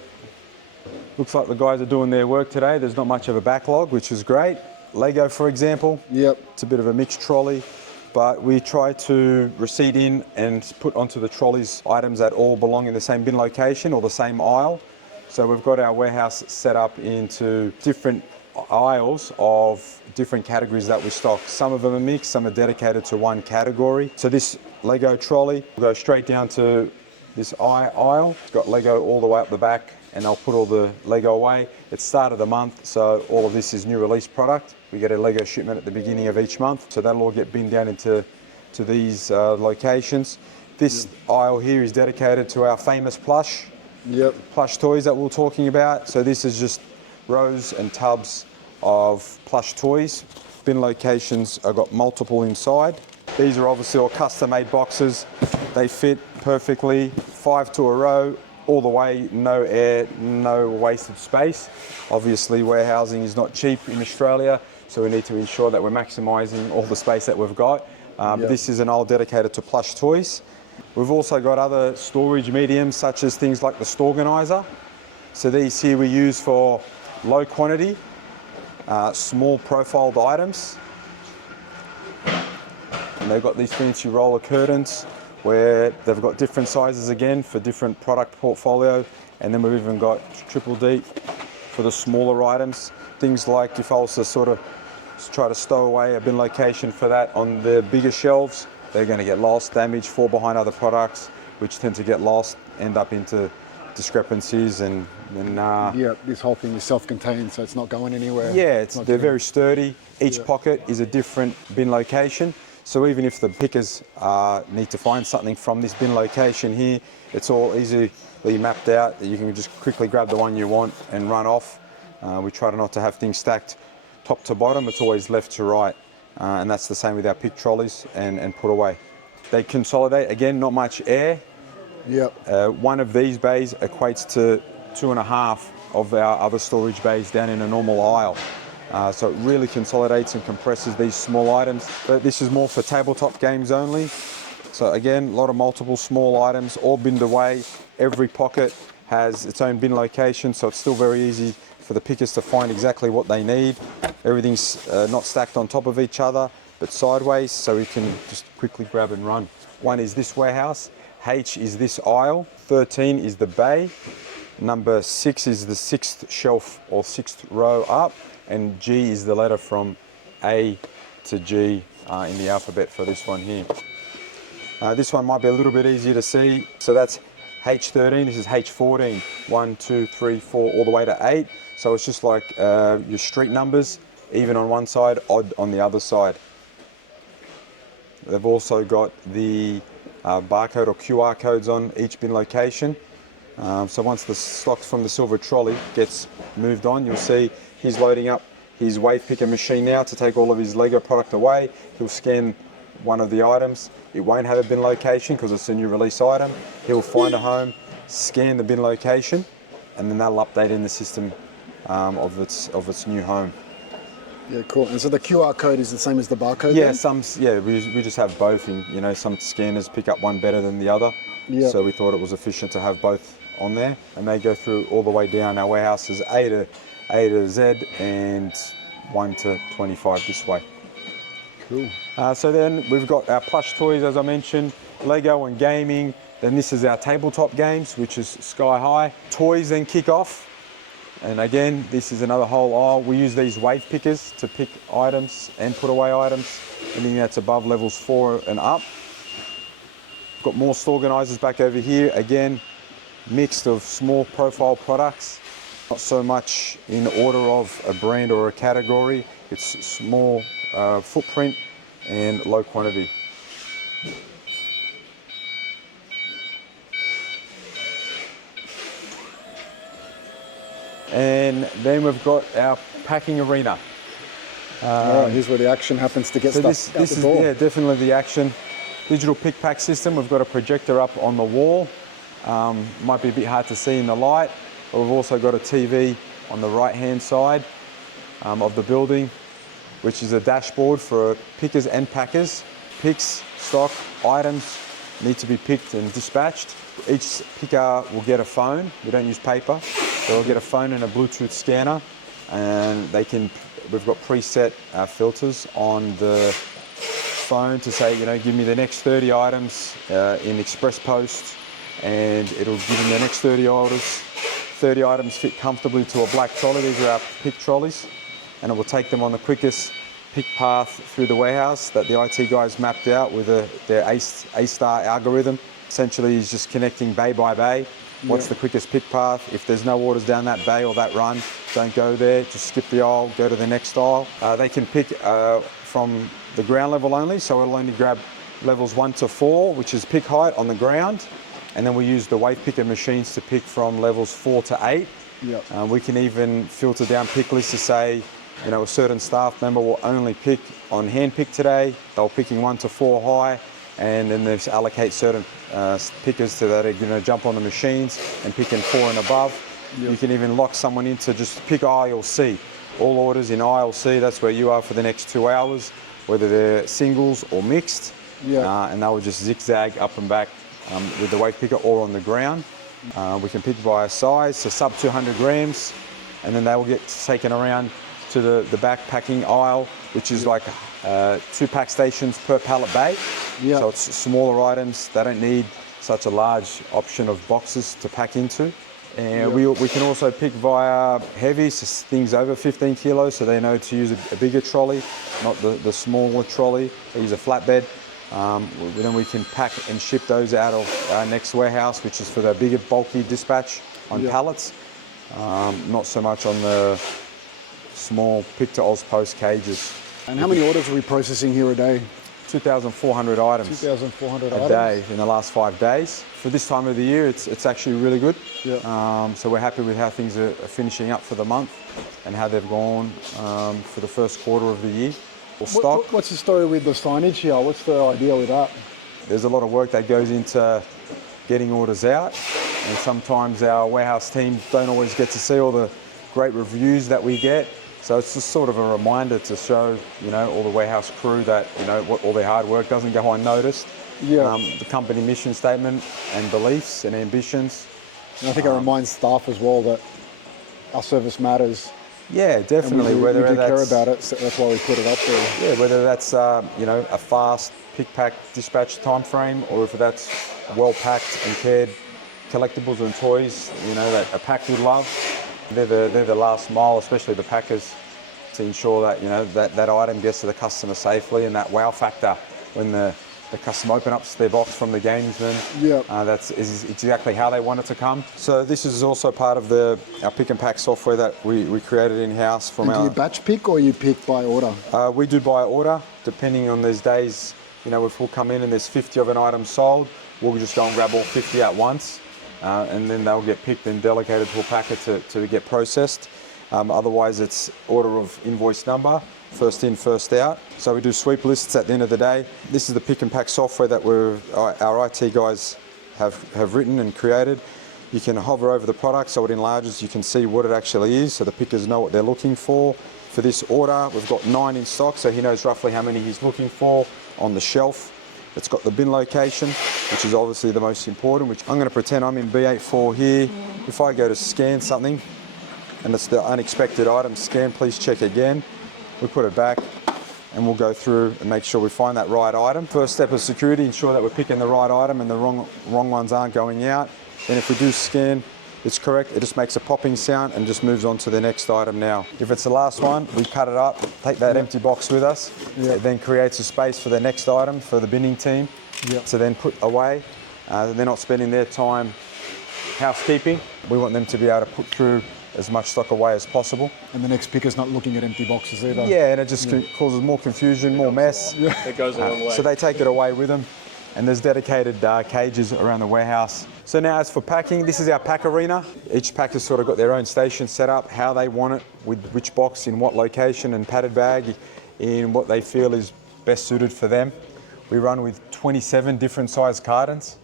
looks like the guys are doing their work today. There's not much of a backlog, which is great. Lego, for example. Yep. It's a bit of a mixed trolley, but we try to receipt in and put onto the trolleys items that all belong in the same bin location or the same aisle. So we've got our warehouse set up into different aisles of different categories that we stock. Some of them are mixed, some are dedicated to one category. So this Lego trolley will go straight down to this aisle. It's got Lego all the way up the back, and they'll put all the Lego away. It's start of the month, so all of this is new release product. We get a Lego shipment at the beginning of each month, so that'll all get binned down into these locations. This aisle here is dedicated to our famous plush toys that we were talking about. So this is just rows and tubs of plush toys. Bin locations have got multiple inside. These are obviously all custom-made boxes. They fit perfectly, 5 to a row, all the way, no air, no wasted space. Obviously, warehousing is not cheap in Australia, so we need to ensure that we're maximising all the space that we've got. This is an aisle dedicated to plush toys. We've also got other storage mediums, such as things like the Storganizer. So these here we use for low quantity, small profiled items. And they've got these fancy roller curtains where they've got different sizes again for different product portfolio, and then we've even got triple deep for the smaller items. Things like if I was to sort of try to stow away a bin location for that on the bigger shelves, they're going to get lost, damaged, fall behind other products, which tend to get lost, end up into discrepancies, and this whole thing is self-contained, so it's not going anywhere. Yeah, they're very sturdy. Each pocket is a different bin location. So even if the pickers need to find something from this bin location here, it's all easily mapped out. You can just quickly grab the one you want and run off. We try not to have things stacked top to bottom. It's always left to right. And that's the same with our pick trolleys and put away. They consolidate, again, not much air. One of these bays equates to 2.5 of our other storage bays down in a normal aisle. So it really consolidates and compresses these small items. But this is more for tabletop games only. So again, a lot of multiple small items, all binned away. Every pocket has its own bin location, so it's still very easy for the pickers to find exactly what they need. Everything's not stacked on top of each other, but sideways, so we can just quickly grab and run. One is this warehouse. H is this aisle, 13 is the bay, number 6 is the 6th shelf or 6th row up, and G is the letter from A to G in the alphabet for this one here. This one might be a little bit easier to see. So that's H13, this is H14, 1, 2, 3, 4, all the way to 8. So it's just like your street numbers, even on one side, odd on the other side. They've also got the barcode or QR codes on each bin location. So once the stock from the silver trolley gets moved on, you'll see he's loading up his wave picker machine now to take all of his Lego product away. He'll scan one of the items. It won't have a bin location because it's a new release item. He'll find a home, scan the bin location, and then that'll update in the system of its new home. Yeah, cool. And so the QR code is the same as the barcode? Yeah, then? we just have both. Some scanners pick up one better than the other. Yeah. So we thought it was efficient to have both on there, and they go through all the way down our warehouses, A to Z, and 1 to 25 this way. Cool. So then we've got our plush toys, as I mentioned, Lego and gaming. Then this is our tabletop games, which is sky high. Toys then kick off. And again, this is another whole aisle. We use these wave pickers to pick items and put away items, anything that's above levels 4 and up. Got more store organisers back over here. Again, mixed of small profile products. Not so much in order of a brand or a category. It's small footprint and low quantity. And then we've got our packing arena. Here's where the action happens to get So stuff out this the is door. definitely the action. Digital pick pack system. We've got a projector up on the wall. Might be a bit hard to see in the light, but we've also got a TV on the right hand side of the building, which is a dashboard for pickers and packers. Picks, stock, items need to be picked and dispatched. Each picker will get a phone. We don't use paper. They'll get a phone and a Bluetooth scanner, and we've got preset filters on the phone to say, give me the next 30 items in express post, and it'll give them the next 30 orders. 30 items fit comfortably to a black trolley. These are our pick trolleys, and it will take them on the quickest pick path through the warehouse that the IT guys mapped out with their A-star algorithm. Essentially, is just connecting bay by bay. What's the quickest pick path? If there's no orders down that bay or that run, don't go there. Just skip the aisle, go to the next aisle. They can pick from the ground level only, so it'll only grab levels 1 to 4, which is pick height on the ground. And then we use the wave picker machines to pick from levels 4 to 8. Yep. We can even filter down pick lists to say, a certain staff member will only pick on hand pick today. They're picking 1 to 4 high, and then they allocate certain pickers to that are going to jump on the machines and pick in 4 and above. Yep. You can even lock someone into just pick aisle C. All orders in aisle C, that's where you are for the next 2 hours, whether they're singles or mixed. Yep. And they will just zigzag up and back with the wave picker or on the ground. We can pick by a size, so sub 200 grams, and then they will get taken around to the back packing aisle, which is like 2 pack stations per pallet bay. Yep. So it's smaller items. They don't need such a large option of boxes to pack into. And we can also pick via heavy, so things over 15 kilos, so they know to use a bigger trolley, not the smaller trolley. They use a flatbed. Then we can pack and ship those out of our next warehouse, which is for the bigger, bulky dispatch on pallets. Not so much on the small pick to Ozpost cages. And how many orders are we processing here a day? 2,400 items. 2,400 a day in the last 5 days. For this time of the year, it's actually really good. Yeah. So we're happy with how things are finishing up for the month and how they've gone for the first quarter of the year. What's the story with the signage here? What's the idea with that? There's a lot of work that goes into getting orders out, and sometimes our warehouse team don't always get to see all the great reviews that we get. So it's just sort of a reminder to show, all the warehouse crew that, all their hard work doesn't go unnoticed. Yeah. The company mission statement and beliefs and ambitions. And I think it reminds staff as well that our service matters. Yeah, definitely. We Whether do that's, care about it, so that's why we put it up there. Yeah, whether that's you know, a fast pick pack dispatch time frame, or if that's well packed and cared collectibles and toys, you know, that a pack would love. They're the last mile, especially the packers, to ensure that, you know, that item gets to the customer safely, and that wow factor when the customer opens up their box from the Gamesmen. Yep. That's exactly how they want it to come. So this is also part of our pick and pack software that we created in-house from Do you batch pick or you pick by order? We do by order, depending on these days. You know, if we'll come in and there's 50 of an item sold, we'll just go and grab all 50 at once, and then they'll get picked and delegated to a packer to get processed. Otherwise, it's order of invoice number, first in, first out. So we do sweep lists at the end of the day. This is the pick and pack software that our IT guys have written and created. You can hover over the product so it enlarges, you can see what it actually is, so the pickers know what they're looking for. For this order, we've got 9 in stock, so he knows roughly how many he's looking for on the shelf. It's got the bin location, which is obviously the most important, which I'm going to pretend I'm in B84 here. If I go to scan something, and it's the unexpected item scan, please check again. We put it back and we'll go through and make sure we find that right item. First step of security, ensure that we're picking the right item and the wrong ones aren't going out. Then if we do scan, it's correct, it just makes a popping sound and just moves on to the next item now. If it's the last one, we cut it up, take that empty box with us. It then creates a space for the next item for the binning team to then put away. They're not spending their time housekeeping. We want them to be able to put through as much stock away as possible. And the next picker's not looking at empty boxes either. Yeah, and it just causes more confusion, more mess. It goes a long way. So they take it away with them, and there's dedicated cages around the warehouse. So now as for packing, this is our pack arena. Each packer's sort of got their own station set up, how they want it, with which box, in what location, and padded bag, in what they feel is best suited for them. We run with 27 different size cartons,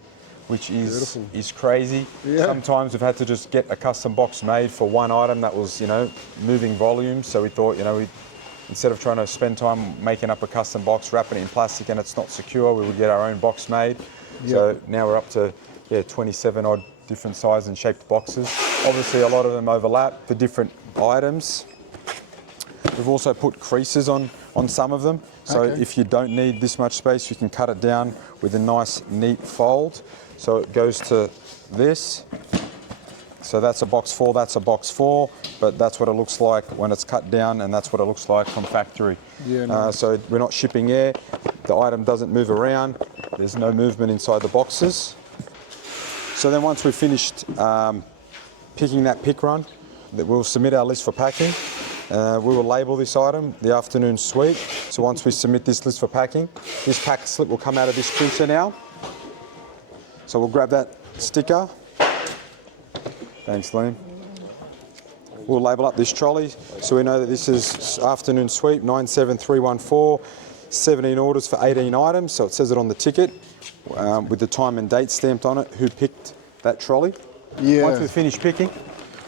which is crazy. Yeah. Sometimes we've had to just get a custom box made for one item that was, you know, moving volume. So we thought, you know, instead of trying to spend time making up a custom box, wrapping it in plastic and it's not secure, we would get our own box made. Yep. So now we're up to 27 odd different size and shaped boxes. Obviously a lot of them overlap for different items. We've also put creases on some of them. So if you don't need this much space, you can cut it down with a nice neat fold. So it goes to this. So that's a box 4, that's a box 4, but that's what it looks like when it's cut down, and that's what it looks like from factory. Yeah, nice. So we're not shipping air, the item doesn't move around, there's no movement inside the boxes. So then once we've finished picking that pick run, we'll submit our list for packing. We will label this item, the afternoon sweep. So once we submit this list for packing, this pack slip will come out of this printer now. So we'll grab that sticker. Thanks, Liam. We'll label up this trolley so we know that this is afternoon sweep 97314, 17 orders for 18 items. So it says it on the ticket with the time and date stamped on it, who picked that trolley. Yeah. Once we finish picking,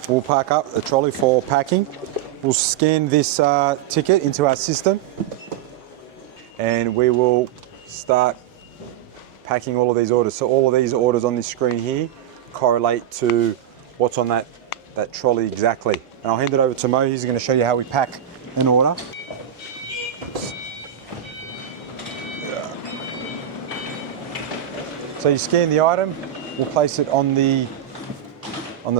we'll park up the trolley for packing. We'll scan this ticket into our system and we will start packing all of these orders. So all of these orders on this screen here correlate to what's on that trolley exactly. And I'll hand it over to Mo, he's going to show you how we pack an order. So you scan the item, we'll place it on the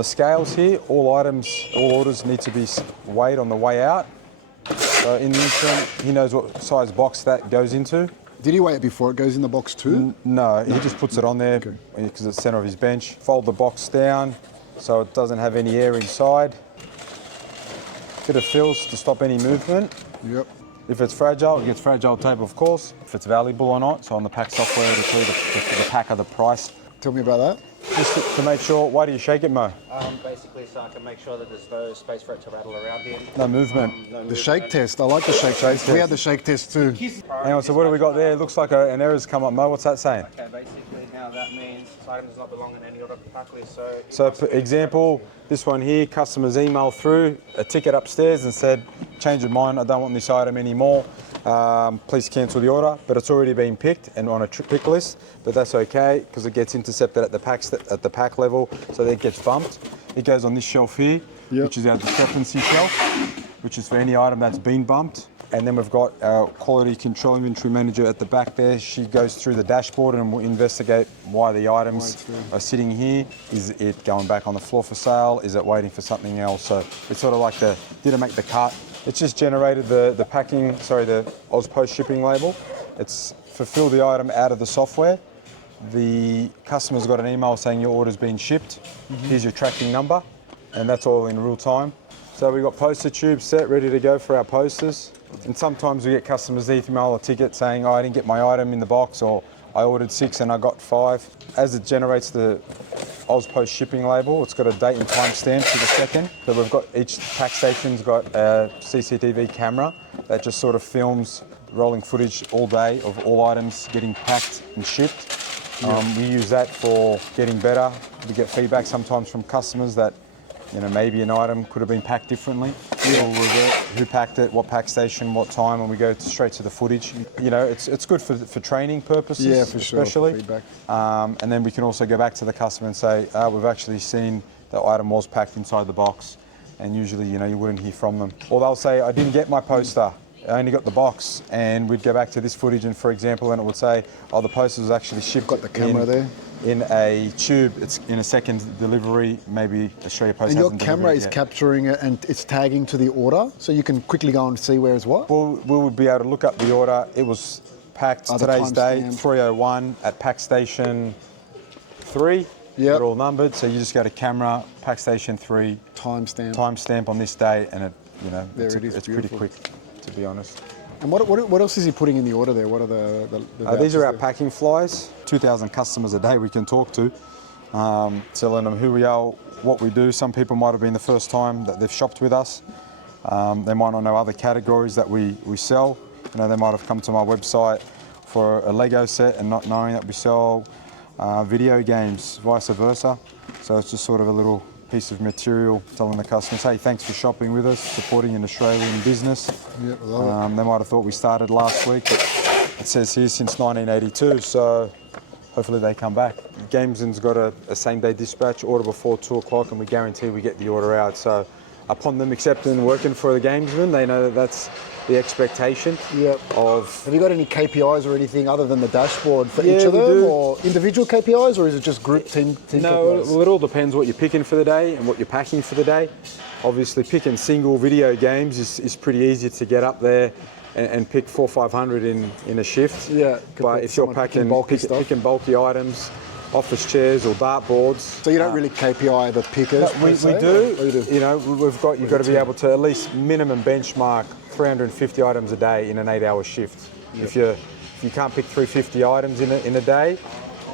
scales here. All orders need to be weighed on the way out. So in the interim, he knows what size box that goes into. Did he weigh it before it goes in the box too? No, he just puts it on there because it's the centre of his bench. Fold the box down so it doesn't have any air inside. Bit of fills to stop any movement. Yep. If it's fragile, it gets fragile tape, of course. If it's valuable or not, so on the pack software, it'll tell you the pack of the price. Tell me about that. Just to make sure, why do you shake it, Mo? Basically so I can make sure that there's no space for it to rattle around in. No movement. The shake test, I like the shake test. We had the shake test too. Hang on, so what do we got there? It looks like an error's come up, Mo. What's that saying? Okay, basically now that means this item does not belong in any other pack list. So for example, this one here, customers emailed through a ticket upstairs and said, change your mind, I don't want this item anymore. Please cancel the order, but it's already been picked and on a pick list, but that's okay because it gets intercepted at the pack level, so that it gets bumped. It goes on this shelf here, which is our discrepancy shelf. which is for any item that's been bumped. And then we've got our quality control inventory manager at the back there. She goes through the dashboard and will investigate why the items are sitting here. Is it going back on the floor for sale? Is it waiting for something else? So it's sort of like did it make the cut? It's just generated the Oz Post shipping label. It's fulfilled the item out of the software. The customer's got an email saying your order's been shipped. Here's your tracking number, and that's all in real time. So we've got poster tubes set, ready to go for our posters. And sometimes we get customers email a ticket saying, oh, I didn't get my item in the box, or I ordered 6 and I got 5. As it generates the Oz Post shipping label, it's got a date and time stamp to the second. So we've got, each pack station's got a CCTV camera that just sort of films rolling footage all day of all items getting packed and shipped. We use that for getting better. We get feedback sometimes from customers that maybe an item could have been packed differently. We'll revert who packed it, what pack station, what time, and we go straight to the footage. It's good for training purposes, especially. Feedback. And then we can also go back to the customer and say, we've actually seen the item was packed inside the box, and usually, you wouldn't hear from them. Or they'll say, I didn't get my poster. I only got the box, and we'd go back to this footage, and for example, and it would say, oh, the poster was actually shipped. Got the camera there. In a tube, it's in a second delivery, maybe Australia Post. And your camera is capturing it and it's tagging to the order, so you can quickly go and see where it's what? Well, we will be able to look up the order. It was packed today's date, 3:01 at pack station 3. Yep. They're all numbered, so you just go to camera, pack station 3. Timestamp on this day, and it's pretty quick, to be honest. And what else is he putting in the order there? What are the these are our packing flies. 2,000 customers a day we can talk to, telling them who we are, what we do. Some people might have been the first time that they've shopped with us. They might not know other categories that we sell. They might have come to my website for a Lego set and not knowing that we sell video games, vice versa. So it's just sort of a little piece of material telling the customers, hey, thanks for shopping with us, supporting an Australian business. Yep, love it. They might have thought we started last week, but it says here since 1982, so hopefully they come back. Gamesmen's got a same-day dispatch, order before 2 o'clock, and we guarantee we get the order out. So upon them accepting and working for the Gamesmen, they know that that's the expectation of... Have you got any KPIs or anything other than the dashboard for each of them? Do. Or individual KPIs, or is it just group team No, KPIs? well, it all depends what you're picking for the day and what you're packing for the day. Obviously, picking single video games is pretty easy to get up there and pick 400 or 500 in a shift. Yeah. But if you're picking bulky items, office chairs or dartboards. So you don't really KPI the pickers? No, we do. You've got to be able to at least minimum benchmark 350 items a day in an 8-hour shift. Yep. If you can't pick 350 items in a day,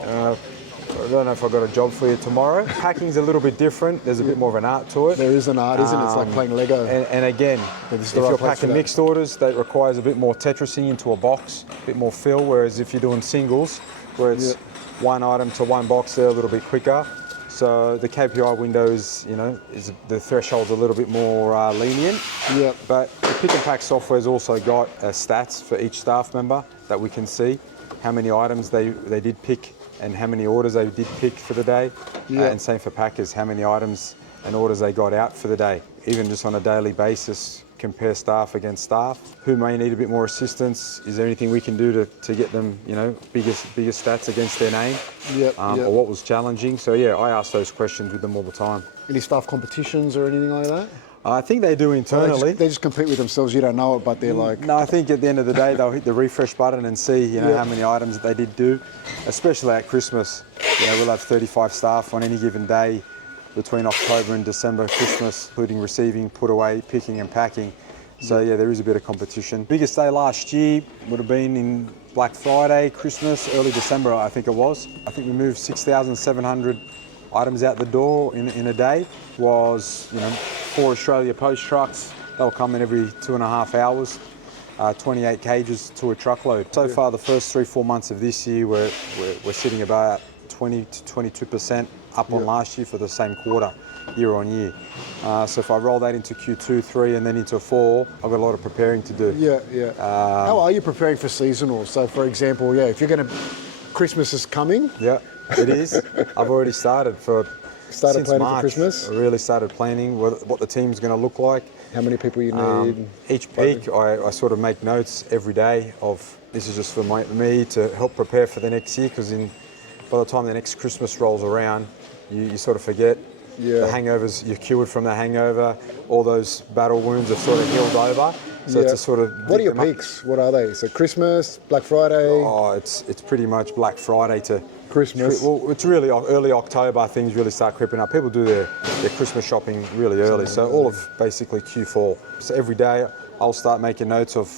I don't know if I've got a job for you tomorrow. Packing's a little bit different. There's a bit more of an art to it. There is an art, isn't it? It's like playing Lego. And again, if you're packing mixed orders, that requires a bit more Tetrising into a box, a bit more fill, whereas if you're doing singles, where it's one item to one box, they're a little bit quicker. So the KPI window is the threshold's a little bit more lenient. Yeah. But the pick and pack software's also got stats for each staff member that we can see how many items they did pick and how many orders they did pick for the day. And same for packers, how many items and orders they got out for the day. Even just on a daily basis, compare staff against staff. Who may need a bit more assistance? Is there anything we can do to get them, bigger stats against their name? Or what was challenging? So I ask those questions with them all the time. Any staff competitions or anything like that? I think they do internally. They just compete with themselves. You don't know it, but they're like... No, I think at the end of the day, they'll hit the refresh button and see, how many items they did do, especially at Christmas. We'll have 35 staff on any given day between October and December, Christmas, including receiving, put away, picking and packing. So there is a bit of competition. Biggest day last year would have been in Black Friday, Christmas, early December, I think it was. I think we moved 6,700 items out the door in a day. Was 4 Australia Post trucks. They'll come in every 2.5 hours, 28 cages to a truckload. So far, the first 3-4 months of this year, we're sitting about 20 to 22% up on last year for the same quarter, year on year. So if I roll that into Q2, 3 and then into 4, I've got a lot of preparing to do. How are you preparing for seasonal? So for example, if you're going to, Christmas is coming. Yeah, it is. I've already started for Started since planning March, for Christmas? I really started planning what the team's going to look like. How many people you need? Each peak, I sort of make notes every day of this is just for me to help prepare for the next year, because by the time the next Christmas rolls around, you sort of forget the hangovers, you're cured from the hangover, all those battle wounds have sort of healed over. So to sort of what are your peaks? What are they? So Christmas, Black Friday? Oh, it's pretty much Black Friday to Christmas. Well, it's really early October, things really start creeping up. People do their Christmas shopping really early, so all of basically Q4. So every day I'll start making notes of,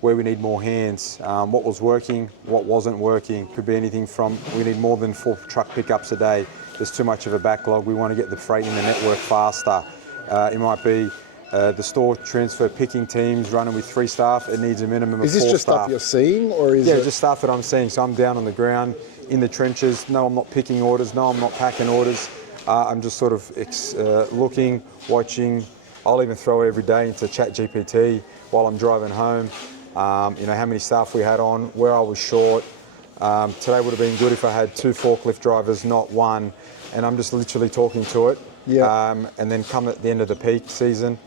where we need more hands, what was working, what wasn't working. Could be anything from we need more than 4 truck pickups a day. There's too much of a backlog. We want to get the freight in the network faster. It might be the store transfer picking teams running with 3 staff. It needs a minimum of 4 staff. Is this just stuff you're seeing, or is it? Just stuff that I'm seeing. So I'm down on the ground in the trenches. No, I'm not picking orders. No, I'm not packing orders. I'm just sort of looking, watching. I'll even throw every day into ChatGPT while I'm driving home. How many staff we had on, where I was short. Today would have been good if I had 2 forklift drivers, not 1. And I'm just literally talking to it. Yeah. And then come at the end of the peak season,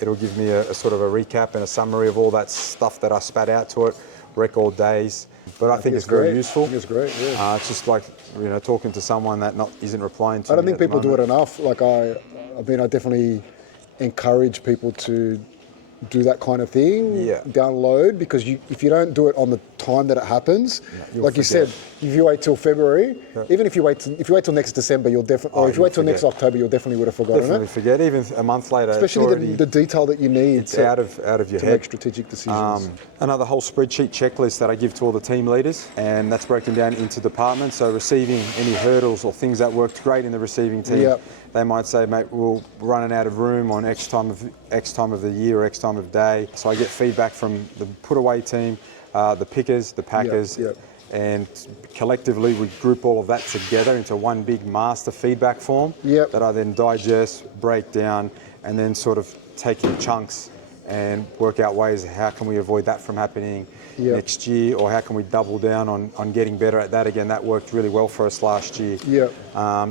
it'll give me a sort of a recap and a summary of all that stuff that I spat out to it, record days. But I think it's very useful. I think it's great, yeah. It's just like, talking to someone that isn't replying to me. I don't think people do it enough. Like I definitely encourage people to do that kind of thing, download, because if you don't do it on the time that it happens, like you said, if you wait till February, even if you wait till next December, you'll definitely, or if you wait till next October, you'll definitely would have forgotten Definitely forget, even a month later. Especially the detail that you need out of your to head. make strategic decisions. Another whole spreadsheet checklist that I give to all the team leaders, and that's broken down into departments. So receiving any hurdles or things that worked great in the receiving team, they might say, mate, we're running out of room on X time of the year or X time of day. So I get feedback from the put away team, the pickers, the packers, and collectively we group all of that together into one big master feedback form that I then digest, break down, and then sort of take in chunks and work out ways how can we avoid that from happening next year, or how can we double down on getting better at that again. That worked really well for us last year.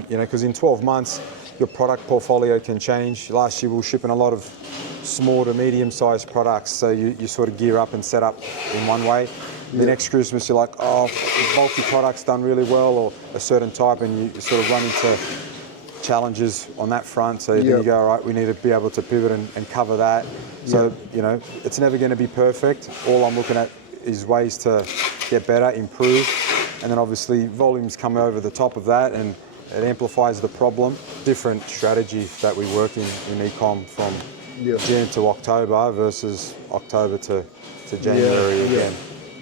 Because in 12 months your product portfolio can change. Last year we were shipping a lot of small to medium sized products, so you sort of gear up and set up in one way. The next Christmas you're like, bulky products done really well, or a certain type, and you sort of run into challenges on that front. So then you go, all right, we need to be able to pivot and cover that. So, it's never going to be perfect. All I'm looking at is ways to get better, improve, and then obviously volumes come over the top of that, and it amplifies the problem. Different strategy that we work in e-com from Jan to October versus October to January again.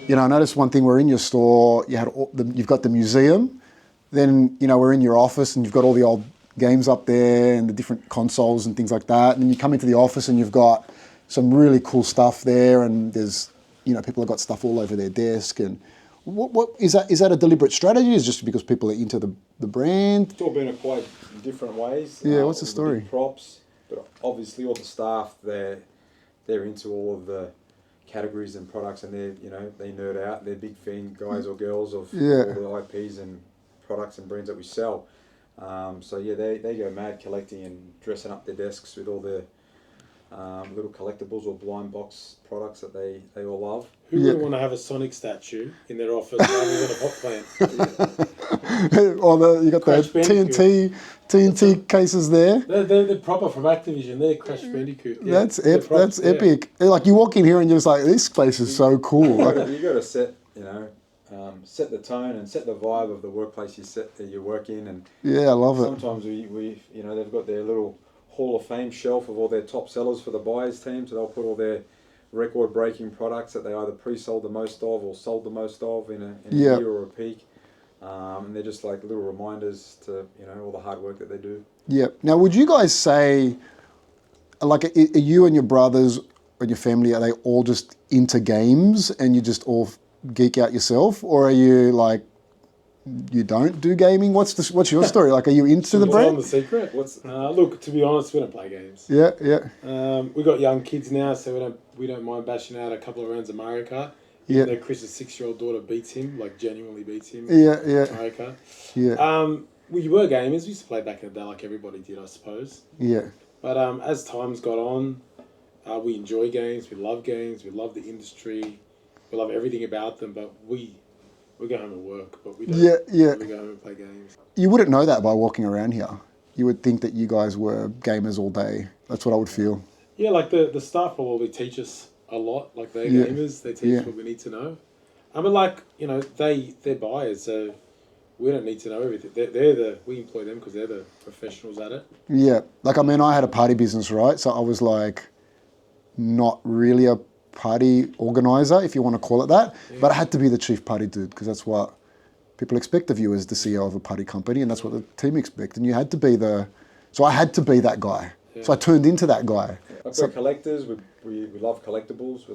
I noticed one thing. We're in your store. You've got the museum. Then we're in your office, and you've got all the old games up there and the different consoles and things like that. And then you come into the office, and you've got some really cool stuff there. And there's people have got stuff all over their desk. And what is that? Is that a deliberate strategy? Is it just because people are into the brand? It's all been quite different ways. Yeah, what's the story? The props, but obviously all the staff they're into all of the categories and products, and they nerd out. They're big fan guys or girls of all the IPs and products and brands that we sell. They go mad collecting and dressing up their desks with all the little collectibles or blind box products that they all love. Who would want to have a Sonic statue in their office rather than a pot plant? Or you got the TNT cases there. They're proper from Activision. They're Crash Bandicoot. Yeah. That's epic. Like you walk in here and you're just like, this place is so cool. You got to set the tone and set the vibe of the workplace you work in. And I love it. Sometimes we they've got their little Hall of Fame shelf of all their top sellers for the buyers team, so they'll put all their record-breaking products that they either pre-sold the most of or sold the most of in a year or a peak. And they're just like little reminders to all the hard work that they do. Now, would you guys say, like, are you and your brothers and your family, are they all just into games and you just all geek out yourself, or are you like, you don't do gaming? What's your story? Like, are you into the brand? The secret. Look, to be honest, we don't play games. We got young kids now, so we don't mind bashing out a couple of rounds of Mario Kart. Even though Chris's 6-year-old daughter beats him, like genuinely beats him. Mario Kart. we were gamers. We used to play back in the day like everybody did, I suppose. Yeah. But as time's got on, we enjoy games. We love games. We love the industry. We love everything about them. But we go home and work. But we don't. Yeah. We go home and play games. You wouldn't know that by walking around here. You would think that you guys were gamers all day. That's what I would feel. Yeah, like the staff probably teach us a lot. Like they're gamers. They teach us what we need to know. But like, they're buyers, so we don't need to know everything. We employ them because they're the professionals at it. Yeah. Like, I mean, I had a party business, right? So I was like, not really a party organizer, if you want to call it that. Yeah. But I had to be the chief party dude because that's what people expect of you as the CEO of a party company, and that's what the team expect. And you had to be so I had to be that guy. Yeah. So I turned into that guy. Like we're collectors. We love collectibles. We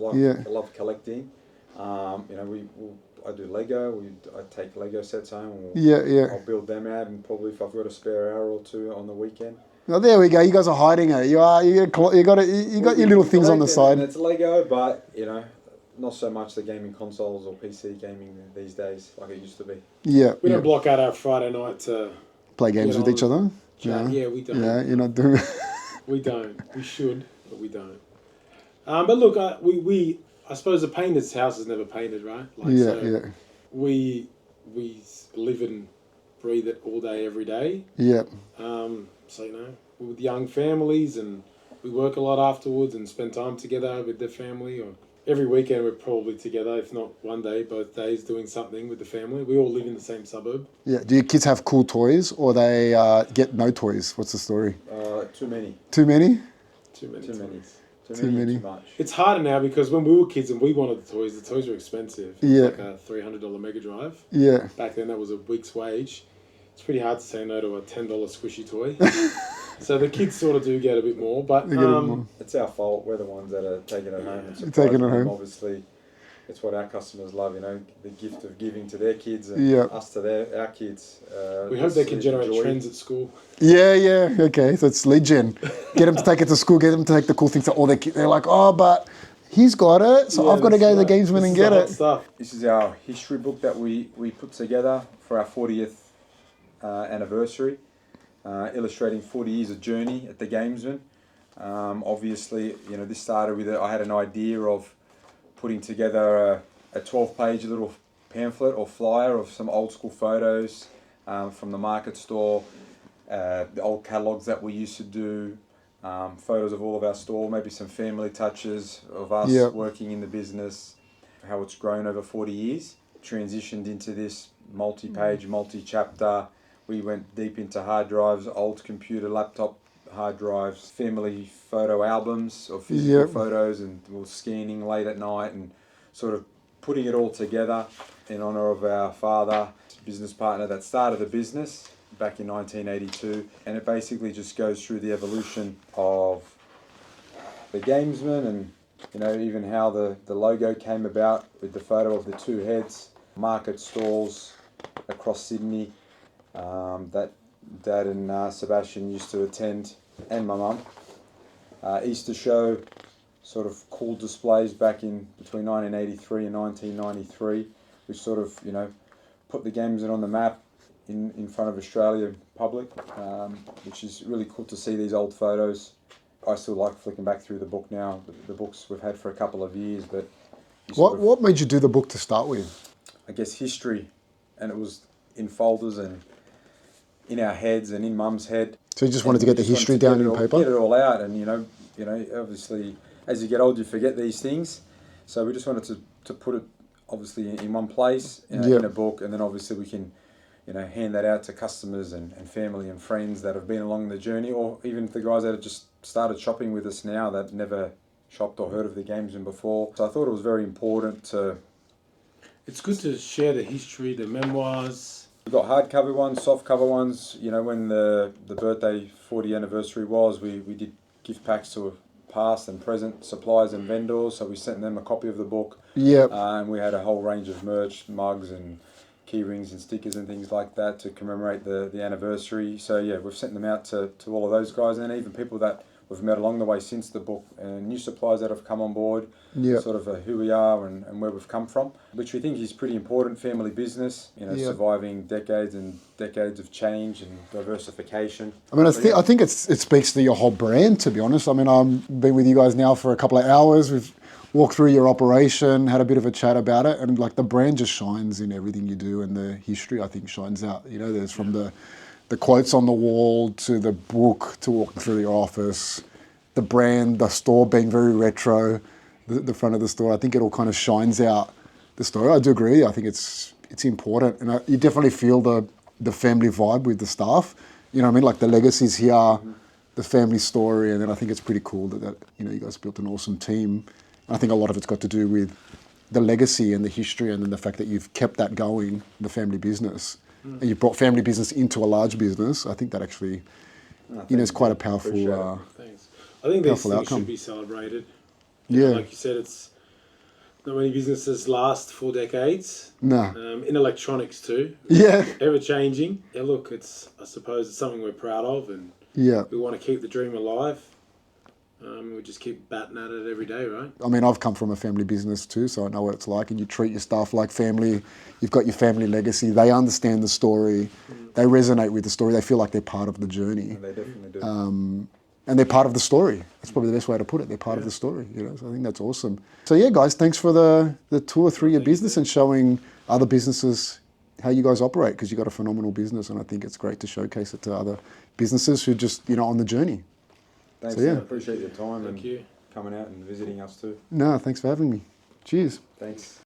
love collecting. I do Lego. I take Lego sets home. I'll build them out, and probably if I've got a spare hour or two on the weekend. Oh, there we go. You guys are hiding it. You got your little things on the side. And it's Lego, but not so much the gaming consoles or PC gaming these days like it used to be. Yeah. We don't block out our Friday night to play games with each other. Yeah, we don't. Yeah, you're not doing. We don't. We should, but we don't. But look, I suppose a painter's house is never painted, right? We live and breathe it all day, every day. Yeah. So we're with young families, and we work a lot afterwards and spend time together with the family. Or every weekend we're probably together, if not one day, both days, doing something with the family. We all live in the same suburb. Yeah. Do your kids have cool toys, or they get no toys? What's the story? Too many. Too many? Too many. Too many. Too much. It's harder now because when we were kids and we wanted the toys were expensive. Yeah. Like a $300 Mega Drive. Yeah. Back then that was a week's wage. It's pretty hard to say no to a $10 squishy toy. So the kids sort of do get a bit more, but it's our fault. We're the ones that are taking it home. And taking it home. Obviously, it's what our customers love. The gift of giving to their kids and us to our kids. We hope they can generate trends at school. Yeah. Okay, so it's lead gen. Get them to take it to school. Get them to take the cool things to all their kids. They're like, oh, but he's got it, so I've got to go to the Gamesmen and get it. Stuff. This is our history book that we put together for our 40th anniversary, illustrating 40 years of journey at the Gamesmen. Obviously, this started with I had an idea of putting together a 12-page little pamphlet or flyer of some old school photos from the market store, the old catalogues that we used to do, photos of all of our store, maybe some family touches of us working in the business, how it's grown over 40 years, transitioned into this multi-page, multi-chapter. We went deep into hard drives, old computer, laptop hard drives, family photo albums of physical photos, and we were scanning late at night and sort of putting it all together in honour of our father, business partner that started the business back in 1982. And it basically just goes through the evolution of the Gamesmen and even how the logo came about with the photo of the two heads, market stalls across Sydney that Dad and Sebastian used to attend, and my mum. Easter show, sort of cool displays back in between 1983 and 1993, which sort of put the Gamesmen on the map in front of Australian public, which is really cool to see these old photos. I still like flicking back through the book now. The books we've had for a couple of years, but what made you do the book to start with? I guess history, and it was in folders and in our heads and in Mum's head. So you just wanted to get the history down in paper? Get it all out, and obviously as you get old you forget these things. So we just wanted to put it obviously in one place in a book, and then obviously we can hand that out to customers and family and friends that have been along the journey, or even the guys that have just started shopping with us now that never shopped or heard of the Gamesmen before. So I thought it was very important to... It's good to share the history, the memoirs. We've got hardcover ones, soft cover ones. When the birthday 40 anniversary was, we did gift packs to past and present suppliers and vendors, so we sent them a copy of the book. And we had a whole range of merch, mugs and key rings and stickers and things like that to commemorate the anniversary. So we've sent them out to all of those guys, and even people that we've met along the way since the book, and new suppliers that have come on board, sort of who we are and where we've come from, which we think is pretty important. Family business, surviving decades and decades of change and diversification. I mean, I think it speaks to your whole brand, to be honest. I mean, I've been with you guys now for a couple of hours. We've walked through your operation, had a bit of a chat about it, and like the brand just shines in everything you do, and the history, I think, shines out. You know, there's from the quotes on the wall to the book to walking through your office, the brand, the store being very retro, the front of the store. I think it all kind of shines out the story. I do agree. I think it's important, and you definitely feel the family vibe with the staff. You know what I mean? Like the legacies here, the family story, and then I think it's pretty cool that you guys built an awesome team. I think a lot of it's got to do with the legacy and the history, and then the fact that you've kept that going, the family business, and you've brought family business into a large business. I think that actually, is quite a powerful. Thanks. I think these things should be celebrated. Like you said, it's not many businesses last for decades. No. In electronics too. Yeah. Ever changing. Yeah. Look, I suppose it's something we're proud of, and we want to keep the dream alive. We just keep batting at it every day, right? I mean, I've come from a family business too, so I know what it's like. And you treat your staff like family. You've got your family legacy. They understand the story. They resonate with the story. They feel like they're part of the journey. And they definitely do. And they're part of the story. That's probably the best way to put it. They're part of the story, So I think that's awesome. So yeah, guys, thanks for the tour through your business and showing other businesses how you guys operate, because you've got a phenomenal business, and I think it's great to showcase it to other businesses who just, on the journey. Thanks, I appreciate your time and coming out and visiting us too. No, thanks for having me. Cheers. Thanks.